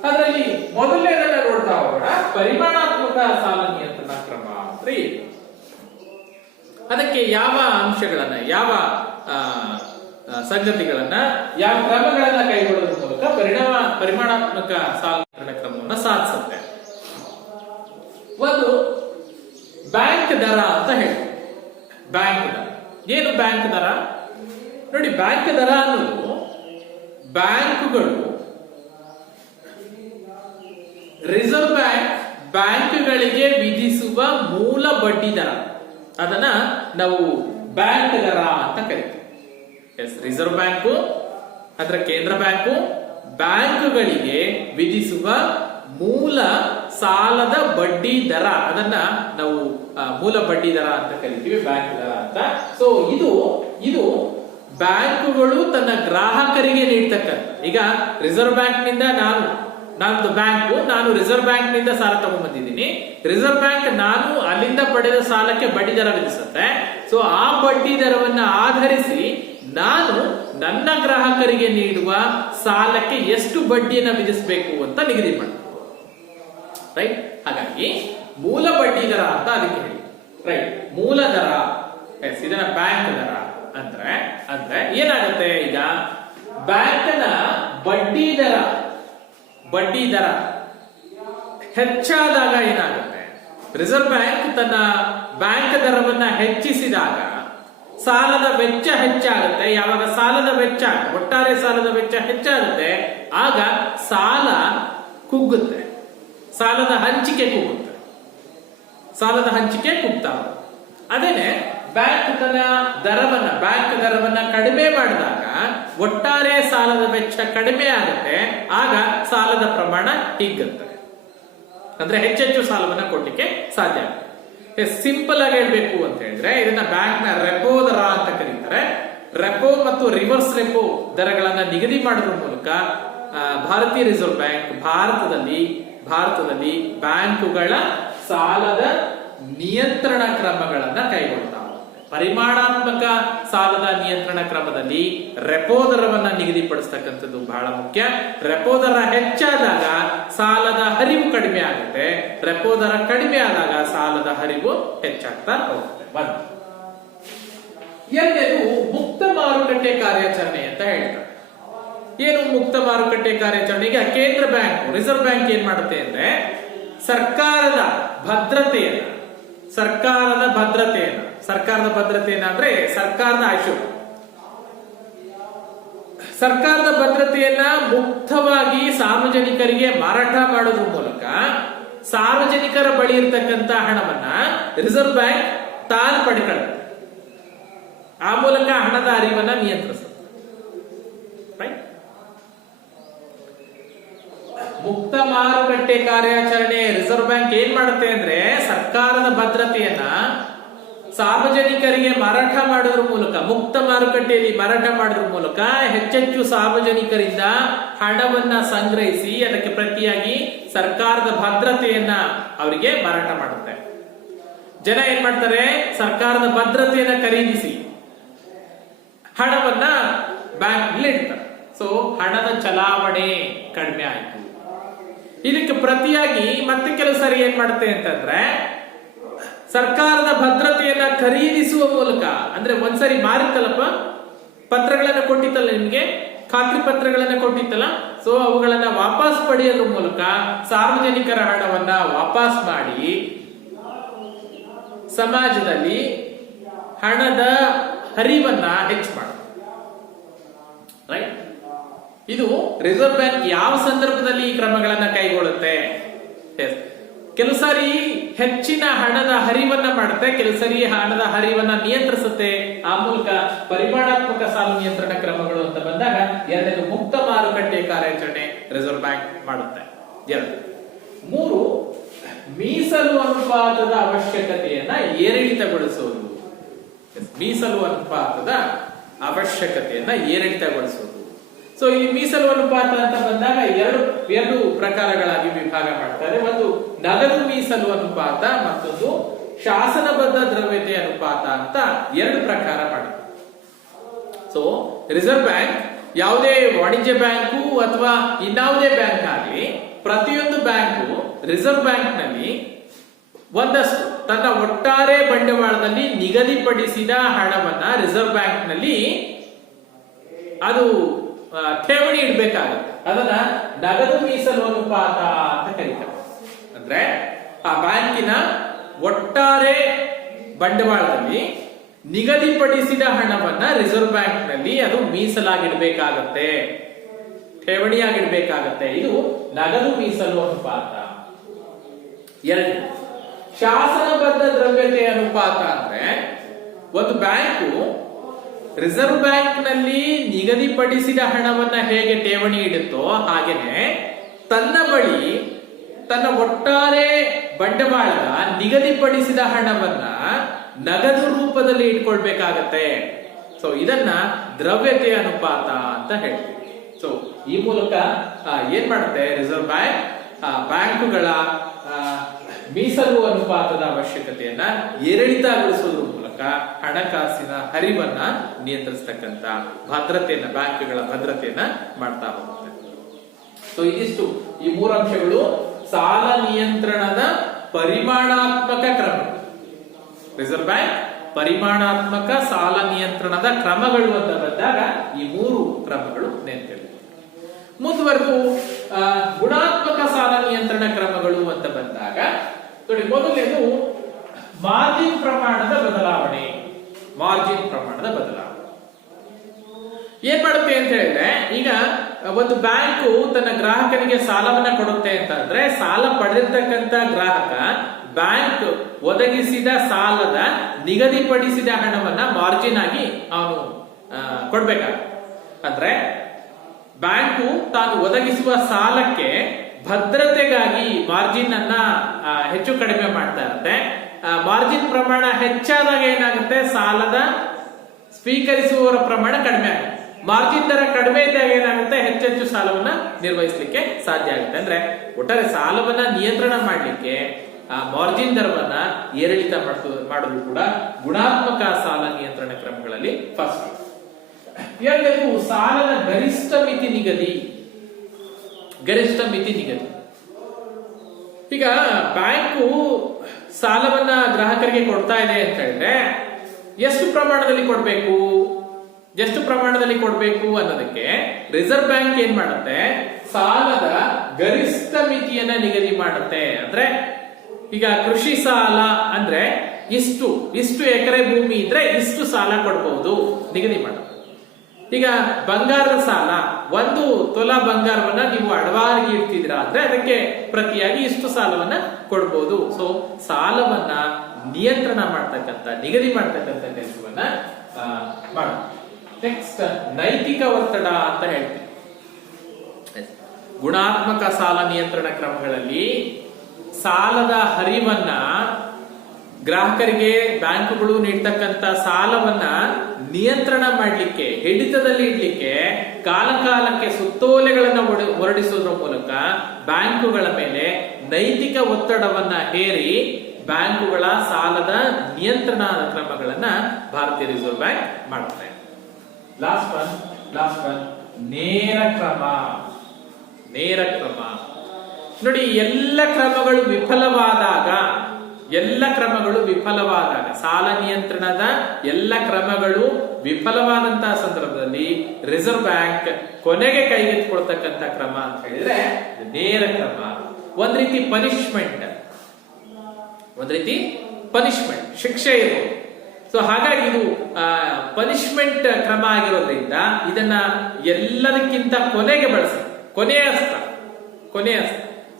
ಅದರಲ್ಲಿ ಮೊದಲನೇದನ್ನ ನೋಡ್ತಾ ಹೋಗೋಣ. ಪರಿಮಾಣಾತ್ಮಕ ಸಾಲ ನಿಯಂತ್ರಣ ಕ್ರಮ ಅಂದ್ರೆ ಏನು? ಅದಕ್ಕೆ ಯಾವ ಅಂಶಗಳನ್ನ, ಯಾವ ಸಂಗತಿಗಳನ್ನ, ಯಾವ ಕ್ರಮಗಳನ್ನ ಕೈಗೊಳ್ಳೋದ್ರ ಮೂಲಕ ಪರಿಮಾಣಾತ್ಮಕ ಸಾಲ ನಿಯಂತ್ರಣ ಕ್ರಮವನ್ನು ಸಾಧಿಸುತ್ತೆ. ಒಂದು ಬ್ಯಾಂಕ್ ದರ ಅಂತ ಹೇಳಿ. ಬ್ಯಾಂಕ್ ದರ ಏನು? ಬ್ಯಾಂಕ್ ದರ ನೋಡಿ, ಬ್ಯಾಂಕ್ ದರ ಅನ್ನೋದು ಬ್ಯಾಂಕುಗಳು, ರಿಸರ್ವ್ ಬ್ಯಾಂಕ್ ಬ್ಯಾಂಕ್ಗಳಿಗೆ ವಿಧಿಸುವ ಮೂಲ ಬಡ್ಡಿ ದರ, ಅದನ್ನ ನಾವು ಬ್ಯಾಂಕ್ ದರ ಅಂತ ಕರಿತೀವಿ. ರಿಸರ್ವ್ ಬ್ಯಾಂಕು ಅದರ ಕೇಂದ್ರ ಬ್ಯಾಂಕು ಬ್ಯಾಂಕುಗಳಿಗೆ ವಿಧಿಸುವ ಮೂಲ ಸಾಲದ ಬಡ್ಡಿ ದರ, ಅದನ್ನ ನಾವು ಮೂಲ ಬಡ್ಡಿ ದರ ಅಂತ ಕರಿತೀವಿ, ಬ್ಯಾಂಕ್ ದರ ಅಂತ. ಸೊ ಇದು ಬ್ಯಾಂಕುಗಳು ತನ್ನ ಗ್ರಾಹಕರಿಗೆ ನೀಡ್ತಕ್ಕಂಥ. ಈಗ ರಿಸರ್ವ್ ಬ್ಯಾಂಕ್ ನಿಂದ ನಾನು ಬ್ಯಾಂಕು, ನಾನು ರಿಸರ್ವ್ ಬ್ಯಾಂಕ್ ನಿಂದ ಸಾಲ ತಗೊಂಡ್ಬಂದಿದ್ದೀನಿ. ರಿಸರ್ವ್ ಬ್ಯಾಂಕ್ ನಾನು ಅಲ್ಲಿಂದ ಪಡೆದ ಸಾಲಕ್ಕೆ ಬಡ್ಡಿ ದರ ವಿಧಿಸುತ್ತೆ. ಸೊ ಆ ಬಡ್ಡಿ ದರವನ್ನ ಆಧರಿಸಿ ನಾನು ನನ್ನ ಗ್ರಾಹಕರಿಗೆ ನೀಡುವ ಸಾಲಕ್ಕೆ ಎಷ್ಟು ಬಡ್ಡಿಯನ್ನ ವಿಧಿಸಬೇಕು ಅಂತ ನಿಗದಿ ಮಾಡ್ತೀನಿ. ರೈಟ್? ಹಾಗಾಗಿ ಮೂಲ ಬಡ್ಡಿ ದರ ಅಂತ ಅದಕ್ಕೆ ಹೇಳಿ. ರೈಟ್? ಮೂಲ ದರ, ಇದನ್ನ ಬ್ಯಾಂಕ್ ದರ ಅಂದ್ರೆ ಏನಾಗುತ್ತೆ? ಈಗ ಬ್ಯಾಂಕ್ನ ಬಡ್ಡಿ ದರ ಹೆಚ್ಚಾದಾಗ ಏನಾಗುತ್ತೆ? ರಿಸರ್ವ್ ಬ್ಯಾಂಕ್ ತನ್ನ ಬ್ಯಾಂಕ್ ದರವನ್ನ ಹೆಚ್ಚಿಸಿದಾಗ ಸಾಲದ ವೆಚ್ಚ ಹೆಚ್ಚಾಗುತ್ತೆ. ಯಾವಾಗ ಸಾಲದ ವೆಚ್ಚ, ಒಟ್ಟಾರೆ ಸಾಲದ ವೆಚ್ಚ ಹೆಚ್ಚಾಗುತ್ತೆ, ಆಗ ಸಾಲ ಕುಗ್ಗುತ್ತೆ, ಸಾಲದ ಹಂಚಿಕೆ ಕುಗ್ತಾ. ಅದೇನೆ ಬ್ಯಾಂಕ್ ತನ್ನ ಬ್ಯಾಂಕ್ ದರವನ್ನ ಕಡಿಮೆ ಮಾಡಿದಾಗ ಒಟ್ಟಾರೆ ಸಾಲದ ವೆಚ್ಚ ಕಡಿಮೆ ಆಗುತ್ತೆ, ಆಗ ಸಾಲದ ಪ್ರಮಾಣ ಹಿಗ್ಗುತ್ತೆ. ಅಂದ್ರೆ ಹೆಚ್ಚೆಚ್ಚು ಸಾಲವನ್ನ ಕೊಡ್ಲಿಕ್ಕೆ ಸಾಧ್ಯ ಆಗುತ್ತೆ. ಸಿಂಪಲ್ ಆಗಿ ಹೇಳ್ಬೇಕು ಅಂತ ಹೇಳಿದ್ರೆ, ಇದನ್ನ ಬ್ಯಾಂಕ್ ನ ರೆಪೋ ದರ ಅಂತ ಕರೀತಾರೆ. ರೆಪೋ ಮತ್ತು ರಿವರ್ಸ್ ರೆಪೋ ದರಗಳನ್ನ ನಿಗದಿ ಮಾಡೋದ್ರ ಮೂಲಕ ಭಾರತೀಯ ರಿಸರ್ವ್ ಬ್ಯಾಂಕ್ ಭಾರತದಲ್ಲಿ ಬ್ಯಾಂಕುಗಳ ಸಾಲದ ನಿಯಂತ್ರಣ ಕ್ರಮಗಳನ್ನ ಕೈಗೊಳ್ತಾ ಹೋಗುತ್ತೆ. ಪರಿಮಾಣಾತ್ಮಕ ಸಾಲದ ನಿಯಂತ್ರಣ ಕ್ರಮದಲ್ಲಿ ರೆಪೋ ದರವನ್ನ ನಿಗದಿಪಡಿಸ್ತಕ್ಕಂಥದ್ದು ಬಹಳ ಮುಖ್ಯ. ರೆಪೋ ದರ ಹೆಚ್ಚಾದಾಗ ಸಾಲದ ಹರಿವು ಕಡಿಮೆ ಆಗುತ್ತೆ, ರೆಪೋ ದರ ಕಡಿಮೆ ಆದಾಗ ಸಾಲದ ಹರಿವು ಹೆಚ್ಚಾಗ್ತಾ ಹೋಗುತ್ತೆ. ಎರಡನೇದು ಮುಕ್ತ ಮಾರುಕಟ್ಟೆ ಕಾರ್ಯಾಚರಣೆ ಅಂತ ಹೇಳ್ತಾರೆ. ಏನು ಮುಕ್ತ ಮಾರುಕಟ್ಟೆ ಕಾರ್ಯಾಚರಣೆ? ಈಗ ಕೇಂದ್ರ ಬ್ಯಾಂಕ್, ರಿಸರ್ವ್ ಬ್ಯಾಂಕ್ ಏನ್ ಮಾಡುತ್ತೆ ಅಂದ್ರೆ, ಸರ್ಕಾರದ ಭದ್ರತೆಯನ್ನ ಅಂದ್ರೆ ಸರ್ಕಾರದ ಭದ್ರತೆಯನ್ನ ಮುಕ್ತವಾಗಿ ಸಾರ್ವಜನಿಕರಿಗೆ ಮಾರಾಟ ಮಾಡೋದ್ರ ಮೂಲಕ ಸಾರ್ವಜನಿಕರ ಬಳಿ ಇರತಕ್ಕಂತ ಹಣವನ್ನ ರಿಸರ್ವ್ ಬ್ಯಾಂಕ್ ತಾನು ಪಡ್ಕೊಳ್ಳುತ್ತೆ. ಆ ಮೂಲಕ ಹಣದ ಹರಿವನ್ನ ನಿಯಂತ್ರಿಸುತ್ತೆ. ಮುಕ್ತ ಮಾರುಕಟ್ಟೆ ಕಾರ್ಯಾಚರಣೆ ರಿಸರ್ವ್ ಬ್ಯಾಂಕ್ ಏನ್ ಮಾಡುತ್ತೆ ಅಂದ್ರೆ, ಸರ್ಕಾರದ ಭದ್ರತೆಯನ್ನ ಸಾರ್ವಜನಿಕರಿಗೆ ಮಾರಾಟ ಮಾಡೋದ್ರ ಮೂಲಕ, ಮುಕ್ತ ಮಾರುಕಟ್ಟೆಯಲ್ಲಿ ಮಾರಾಟ ಮಾಡೋದ್ರ ಮೂಲಕ ಹೆಚ್ಚೆಚ್ಚು ಸಾರ್ವಜನಿಕರಿಂದ ಹಣವನ್ನ ಸಂಗ್ರಹಿಸಿ ಅದಕ್ಕೆ ಪ್ರತಿಯಾಗಿ ಸರ್ಕಾರದ ಭದ್ರತೆಯನ್ನ ಅವರಿಗೆ ಮಾರಾಟ ಮಾಡುತ್ತೆ. ಜನ ಏನ್ ಮಾಡ್ತಾರೆ, ಸರ್ಕಾರದ ಭದ್ರತೆಯನ್ನ ಖರೀದಿಸಿ ಹಣವನ್ನ ಬ್ಯಾಂಕ್ ಇಡ್ತಾರೆ. ಸೊ ಹಣದ ಚಲಾವಣೆ ಕಡಿಮೆ ಆಯ್ತು. ಇದಕ್ಕೆ ಪ್ರತಿಯಾಗಿ ಮತ್ತೆ ಕೆಲವು ಸಾರಿ ಏನ್ ಮಾಡುತ್ತೆ ಅಂತಂದ್ರೆ, ಸರ್ಕಾರದ ಭದ್ರತೆಯನ್ನ ಖರೀದಿಸುವ ಮೂಲಕ, ಅಂದ್ರೆ ಒಂದ್ಸರಿ ಮಾರಿತ್ತಲ್ಲಪ್ಪ, ಪತ್ರಗಳನ್ನ ಕೊಟ್ಟಿತ್ತಲ್ಲ ನಿಮ್ಗೆ, ಖಾತ್ರಿ ಪತ್ರಗಳನ್ನ ಕೊಟ್ಟಿತ್ತಲ್ಲ, ಸೊ ಅವುಗಳನ್ನ ವಾಪಸ್ ಪಡೆಯುವ ಮೂಲಕ ಸಾರ್ವಜನಿಕರ ಹಣವನ್ನ ವಾಪಸ್ ಮಾಡಿ ಸಮಾಜದಲ್ಲಿ ಹಣದ ಹರಿವನ್ನ ಹೆಚ್ಚು ಮಾಡುತ್ತೆ. ರೈಟ್? ಇದು ರಿಸರ್ವ್ ಬ್ಯಾಂಕ್ ಯಾವ ಸಂದರ್ಭದಲ್ಲಿ ಈ ಕ್ರಮಗಳನ್ನ ಕೈಗೊಳ್ಳುತ್ತೆ? ಕೆಲವು ಸಾರಿ ಹೆಚ್ಚಿನ ಹಣದ ಹರಿವನ್ನ ಮಾಡುತ್ತೆ, ಕೆಲವು ಸಾರಿ ಹಣದ ಹರಿವನ್ನ ನಿಯಂತ್ರಿಸುತ್ತೆ. ಆ ಮೂಲಕ ಪರಿಮಾಣಾತ್ಮಕ ಸಾಲ ನಿಯಂತ್ರಣ ಕ್ರಮಗಳು ಅಂತ ಬಂದಾಗ ಎರಡನೇದು ಮುಕ್ತ ಮಾರುಕಟ್ಟೆ ಕಾರ್ಯಾಚರಣೆ ರಿಸರ್ವ್ ಬ್ಯಾಂಕ್ ಮಾಡುತ್ತೆ. ಎರಡು. ಮೂರು, ಮೀಸಲು ಅನುಪಾತದ ಅವಶ್ಯಕತೆಯನ್ನ ಏರಿಳಿತಗೊಳಿಸುವುದು. ಮೀಸಲು ಅನುಪಾತದ ಅವಶ್ಯಕತೆಯನ್ನ ಏರಿಳಿತಗೊಳಿಸುವುದು. ಸೊ ಈ ಮೀಸಲು ಅನುಪಾತ ಅಂತ ಬಂದಾಗ ಎರಡು ಪ್ರಕಾರಗಳಾಗಿ ವಿಭಾಗ ಮಾಡ್ತಾರೆ. ಒಂದು ನಗದು ಮೀಸಲು ಅನುಪಾತ, ಮತ್ತೊಂದು ಶಾಸನಬದ್ಧ ದ್ರವ್ಯತೆ ಅನುಪಾತ ಅಂತ ಎರಡು ಪ್ರಕಾರ ಮಾಡುತ್ತೆ. ಸೊ ರಿಸರ್ವ್ ಬ್ಯಾಂಕ್ ಯಾವುದೇ ವಾಣಿಜ್ಯ ಬ್ಯಾಂಕು ಅಥವಾ ಇನ್ಯಾವುದೇ ಬ್ಯಾಂಕ್ ಆಗಲಿ, ಪ್ರತಿಯೊಂದು ಬ್ಯಾಂಕು ರಿಸರ್ವ್ ಬ್ಯಾಂಕ್ ನಲ್ಲಿ ಒಂದಷ್ಟು ತನ್ನ ಒಟ್ಟಾರೆ ಬಂಡವಾಳದಲ್ಲಿ ನಿಗದಿಪಡಿಸಿದ ಹಣವನ್ನ ರಿಸರ್ವ್ ಬ್ಯಾಂಕ್ ನಲ್ಲಿ ಅದು ಠೇವಣಿ ಇಡಬೇಕಾಗುತ್ತೆ. ಅದನ್ನ ನಗದು ಮೀಸಲು ಅನುಪಾತ ಅಂತ ಕರೀತಾರೆ. ಅಂದ್ರೆ ಆ ಬ್ಯಾಂಕಿನ ಒಟ್ಟಾರೆ ಬಂಡವಾಳದಲ್ಲಿ ನಿಗದಿಪಡಿಸಿದ ಹಣವನ್ನ ರಿಸರ್ವ್ ಬ್ಯಾಂಕ್ ನಲ್ಲಿ ಅದು ಮೀಸಲಾಗಿಡ್ಬೇಕಾಗತ್ತೆ, ಠೇವಣಿಯಾಗಿಡ್ಬೇಕಾಗತ್ತೆ. ಇದು ನಗದು ಮೀಸಲು ಅನುಪಾತ. ಎರಡು, ಶಾಸನಬದ್ಧ ದ್ರವ್ಯತೆ ಅನುಪಾತ. ಅಂದ್ರೆ ಒಂದು ಬ್ಯಾಂಕು ರಿಸರ್ವ್ ಬ್ಯಾಂಕ್ ನಲ್ಲಿ ನಿಗದಿಪಡಿಸಿದ ಹಣವನ್ನ ಹೇಗೆ ಠೇವಣಿ ಇಡುತ್ತೋ ಹಾಗೇನೆ ತನ್ನ ಬಳಿ ತನ್ನ ಒಟ್ಟಾರೆ ಬಂಡವಾಳದ ನಿಗದಿಪಡಿಸಿದ ಹಣವನ್ನ ನಗದು ರೂಪದಲ್ಲಿ ಇಟ್ಕೊಳ್ಬೇಕಾಗತ್ತೆ. ಸೊ ಇದನ್ನ ದ್ರವ್ಯತೆ ಅನುಪಾತ ಅಂತ ಹೇಳ್ತೀವಿ. ಸೊ ಈ ಮೂಲಕ ಏನ್ ಮಾಡುತ್ತೆ ರಿಸರ್ವ್ ಬ್ಯಾಂಕ್, ಬ್ಯಾಂಕುಗಳ ಮೀಸಲು ಅನುಪಾತದ ಅವಶ್ಯಕತೆಯನ್ನ ಏರಿಳಿತಗೊಳಿಸುವುದರ ಮೂಲಕ ಹಣಕಾಸಿನ ಹರಿವನ್ನ ನಿಯಂತ್ರಿಸತಕ್ಕಂತ ಭದ್ರತೆಯನ್ನ, ಬ್ಯಾಂಕ್ಗಳ ಭದ್ರತೆಯನ್ನ ಮಾಡ್ತಾ ಹೋಗುತ್ತೆ. ಸೊ ಇದಿಷ್ಟು ಈ ಮೂರು ಅಂಶಗಳು ಸಾಲ ನಿಯಂತ್ರಣದ ಪರಿಮಾಣಾತ್ಮಕ ಕ್ರಮ. ರಿಸರ್ವ್ ಬ್ಯಾಂಕ್ ಪರಿಮಾಣಾತ್ಮಕ ಸಾಲ ನಿಯಂತ್ರಣದ ಕ್ರಮಗಳು ಅಂತ ಬಂದಾಗ ಈ ಮೂರು ಕ್ರಮಗಳು ನೆನಪಿರಲಿ. ಮುಂದುವರೆದು ಗುಣಾತ್ಮಕ ಸಾಲ ನಿಯಂತ್ರಣ ಕ್ರಮಗಳು ಅಂತ ಬಂದಾಗ ನೋಡಿ, ಮೊದಲನೇದು ಮಾರ್ಜಿನ್ ಪ್ರಮಾಣದ ಬದಲಾವಣೆ. ಮಾರ್ಜಿನ್ ಪ್ರಮಾಣದ ಬದಲಾವಣೆ ಏನ್ ಮಾಡುತ್ತೆ ಅಂತ ಹೇಳಿದ್ರೆ, ಈಗ ಒಂದು ಬ್ಯಾಂಕು ತನ್ನ ಗ್ರಾಹಕನಿಗೆ ಸಾಲವನ್ನ ಕೊಡುತ್ತೆ ಅಂತ ಅಂದ್ರೆ, ಸಾಲ ಪಡೆದಿರ್ತಕ್ಕಂತ ಗ್ರಾಹಕ ಬ್ಯಾಂಕ್ ಒದಗಿಸಿದ ಸಾಲದ ನಿಗದಿಪಡಿಸಿದ ಹಣವನ್ನ ಮಾರ್ಜಿನ್ ಆಗಿ ಅವನು ಕೊಡ್ಬೇಕಾಗುತ್ತೆ. ಅಂದ್ರೆ ಬ್ಯಾಂಕು ತಾನು ಒದಗಿಸುವ ಸಾಲಕ್ಕೆ ಭದ್ರತೆಗಾಗಿ ಮಾರ್ಜಿನ್ ಅನ್ನ ಹೆಚ್ಚು ಕಡಿಮೆ ಮಾಡ್ತಾ ಇರುತ್ತೆ. ಮಾರ್ಜಿನ್ ಪ್ರಮಾಣ ಹೆಚ್ಚಾದಾಗ ಏನಾಗುತ್ತೆ, ಸಾಲದ ಸ್ವೀಕರಿಸುವವರ ಪ್ರಮಾಣ ಕಡಿಮೆ ಆಗುತ್ತೆ. ಮಾರ್ಜಿನ್ ದರ ಕಡಿಮೆ ಇದ್ದಾಗ ಏನಾಗುತ್ತೆ, ಹೆಚ್ಚೆಚ್ಚು ಸಾಲವನ್ನ ನಿರ್ವಹಿಸಲಿಕ್ಕೆ ಸಾಧ್ಯ ಆಗುತ್ತೆ. ಅಂದ್ರೆ ಒಟ್ಟಾರೆ ಸಾಲವನ್ನ ನಿಯಂತ್ರಣ ಮಾಡಲಿಕ್ಕೆ ಮಾರ್ಜಿನ್ ದರವನ್ನ ಏರಿಳಿತ ಮಾಡೋದು ಕೂಡ ಗುಣಾತ್ಮಕ ಸಾಲ ನಿಯಂತ್ರಣ ಕ್ರಮಗಳಲ್ಲಿ ಫಸ್ಟ್. ಎರಡನೇದು ಸಾಲದ ಗರಿಷ್ಠ ಮಿತಿ ನಿಗದಿ. ಗರಿಷ್ಠ ಮಿತಿ ನಿಗದಿ. ಈಗ ಬ್ಯಾಂಕು ಸಾಲವನ್ನ ಗ್ರಾಹಕರಿಗೆ ಕೊಡ್ತಾ ಇದೆ ಅಂತ ಹೇಳಿದ್ರೆ ಎಷ್ಟು ಪ್ರಮಾಣದಲ್ಲಿ ಕೊಡ್ಬೇಕು ಅನ್ನೋದಕ್ಕೆ ರಿಸರ್ವ್ ಬ್ಯಾಂಕ್ ಏನ್ ಮಾಡುತ್ತೆ, ಸಾಲದ ಗರಿಷ್ಠ ಮಿತಿಯನ್ನ ನಿಗದಿ ಮಾಡುತ್ತೆ. ಅಂದ್ರೆ ಈಗ ಕೃಷಿ ಸಾಲ ಅಂದ್ರೆ ಇಷ್ಟು ಎಕರೆ ಭೂಮಿ ಇದ್ರೆ ಇಷ್ಟು ಸಾಲ ಕೊಡಬಹುದು ನಿಗದಿ ಮಾಡುತ್ತೆ. ಈಗ ಬಂಗಾರದ ಸಾಲ, 1 ತೊಲ ಬಂಗಾರವನ್ನ ನೀವು ಅಡವಾಗಿ ಇಡ್ತಿದ್ದೀರಾ ಅಂದ್ರೆ ಅದಕ್ಕೆ ಪ್ರತಿಯಾಗಿ ಇಷ್ಟು ಸಾಲವನ್ನ ಕೊಡಬಹುದು. ಸೊ ಸಾಲವನ್ನ ನಿಯಂತ್ರಣ ಮಾಡ್ತಕ್ಕಂಥ, ನಿಗದಿ ಮಾಡ್ತಕ್ಕಂಥ ಕೆಲಸವನ್ನ ಮಾಡುತ್ತೆ. ನೆಕ್ಸ್ಟ್ ನೈತಿಕ ಒತ್ತಡ ಅಂತ ಹೇಳ್ತೀವಿ. ಗುಣಾತ್ಮಕ ಸಾಲ ನಿಯಂತ್ರಣ ಕ್ರಮಗಳಲ್ಲಿ ಸಾಲದ ಹರಿವನ್ನ ಗ್ರಾಹಕರಿಗೆ ಬ್ಯಾಂಕುಗಳು ನೀಡ್ತಕ್ಕಂತ ಸಾಲವನ್ನ ನಿಯಂತ್ರಣ ಮಾಡಲಿಕ್ಕೆ, ಹಿಡಿತದಲ್ಲಿ ಇಡ್ಲಿಕ್ಕೆ ಕಾಲಕಾಲಕ್ಕೆ ಸುತ್ತೋಲೆಗಳನ್ನ ಹೊರಡಿಸುವುದರ ಮೂಲಕ ಬ್ಯಾಂಕುಗಳ ಮೇಲೆ ನೈತಿಕ ಒತ್ತಡವನ್ನ ಹೇರಿ ಬ್ಯಾಂಕುಗಳ ಸಾಲದ ನಿಯಂತ್ರಣ ಕ್ರಮಗಳನ್ನ ಭಾರತೀಯ ರಿಸರ್ವ್ ಬ್ಯಾಂಕ್ ಮಾಡುತ್ತೆ. ಲಾಸ್ಟ್ ಒನ್ ನೇರ ಕ್ರಮ. ನೋಡಿ, ಎಲ್ಲ ಕ್ರಮಗಳು ವಿಫಲವಾದಾಗ ಸಾಲ ನಿಯಂತ್ರಣದ ಎಲ್ಲ ಕ್ರಮಗಳು ವಿಫಲವಾದಂತಹ ಸಂದರ್ಭದಲ್ಲಿ ರಿಸರ್ವ್ ಬ್ಯಾಂಕ್ ಕೊನೆಗೆ ಕೈಗೆತ್ತಿಕೊಳ್ತಕ್ಕಂಥ ಕ್ರಮ ಅಂತ ಹೇಳಿದ್ರೆ ನೇರ ಕ್ರಮ. ಒಂದ್ ರೀತಿ ಪನಿಷ್ಮೆಂಟ್, ಶಿಕ್ಷೆ ಇರೋದು. ಸೊ ಹಾಗಾಗಿ ಇದು ಪನಿಷ್ಮೆಂಟ್ ಕ್ರಮ ಆಗಿರೋದ್ರಿಂದ ಇದನ್ನ ಎಲ್ಲದಕ್ಕಿಂತ ಕೊನೆಗೆ ಬಳಸಿ, ಕೊನೆಯ ಅಸ್ತ್ರ.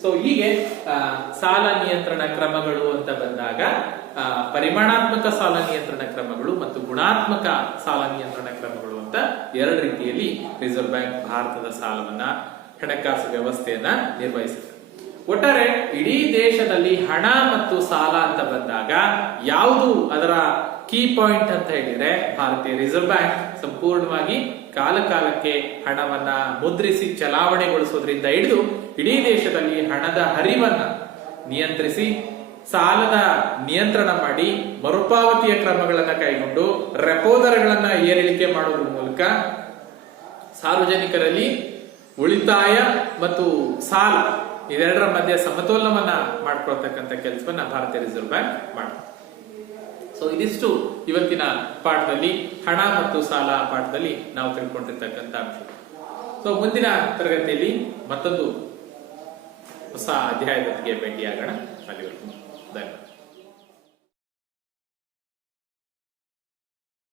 ಸೊ ಹೀಗೆ ಸಾಲ ನಿಯಂತ್ರಣ ಕ್ರಮಗಳು ಅಂತ ಬಂದಾಗ ಪರಿಮಾಣಾತ್ಮಕ ಸಾಲ ನಿಯಂತ್ರಣ ಕ್ರಮಗಳು ಮತ್ತು ಗುಣಾತ್ಮಕ ಸಾಲ ನಿಯಂತ್ರಣ ಕ್ರಮಗಳು ಅಂತ ಎರಡು ರೀತಿಯಲ್ಲಿ ರಿಸರ್ವ್ ಬ್ಯಾಂಕ್ ಭಾರತದ ಸಾಲವನ್ನ, ಹಣಕಾಸು ವ್ಯವಸ್ಥೆಯನ್ನ ನಿರ್ವಹಿಸುತ್ತೆ. ಒಟ್ಟಾರೆ ಇಡೀ ದೇಶದಲ್ಲಿ ಹಣ ಮತ್ತು ಸಾಲ ಅಂತ ಬಂದಾಗ ಯಾವುದು ಅದರ ಕೀ ಪಾಯಿಂಟ್ ಅಂತ ಹೇಳಿದ್ರೆ ಭಾರತೀಯ ರಿಸರ್ವ್ ಬ್ಯಾಂಕ್ ಸಂಪೂರ್ಣವಾಗಿ ಕಾಲಕಾಲಕ್ಕೆ ಹಣವನ್ನ ಮುದ್ರಿಸಿ ಚಲಾವಣೆಗೊಳಿಸೋದ್ರಿಂದ ಹಿಡಿದು ಇಡೀ ದೇಶದಲ್ಲಿ ಹಣದ ಹರಿವನ್ನ ನಿಯಂತ್ರಿಸಿ, ಸಾಲದ ನಿಯಂತ್ರಣ ಮಾಡಿ, ಮರುಪಾವತಿಯ ಕ್ರಮಗಳನ್ನ ಕೈಗೊಂಡು ರೆಪೋ ದರಗಳನ್ನ ಏರಿಳಿಕೆ ಮಾಡೋದ್ರ ಮೂಲಕ ಸಾರ್ವಜನಿಕರಲ್ಲಿ ಉಳಿತಾಯ ಮತ್ತು ಸಾಲ ಇದೆರಡರ ಮಧ್ಯೆ ಸಮತೋಲನವನ್ನ ಮಾಡ್ಕೊಳ್ತಕ್ಕಂಥ ಕೆಲಸವನ್ನ ಭಾರತೀಯ ರಿಸರ್ವ್ ಬ್ಯಾಂಕ್ ಮಾಡುತ್ತೆ. ಸೊ ಇದಿಷ್ಟು ಇವತ್ತಿನ ಪಾಠದಲ್ಲಿ ಹಣ ಮತ್ತು ಸಾಲ ಪಾಠದಲ್ಲಿ ನಾವು ತಿಳ್ಕೊಂಡಿರ್ತಕ್ಕಂಥ ಅಂಶ. ಸೊ ಮುಂದಿನ ತರಗತಿಯಲ್ಲಿ ಮತ್ತೊಂದು ಹೊಸ ಅಧ್ಯಾಯದೊಂದಿಗೆ ಭೇಟಿಯಾಗೋಣ. ಅಲ್ಲಿವರೆಗೂ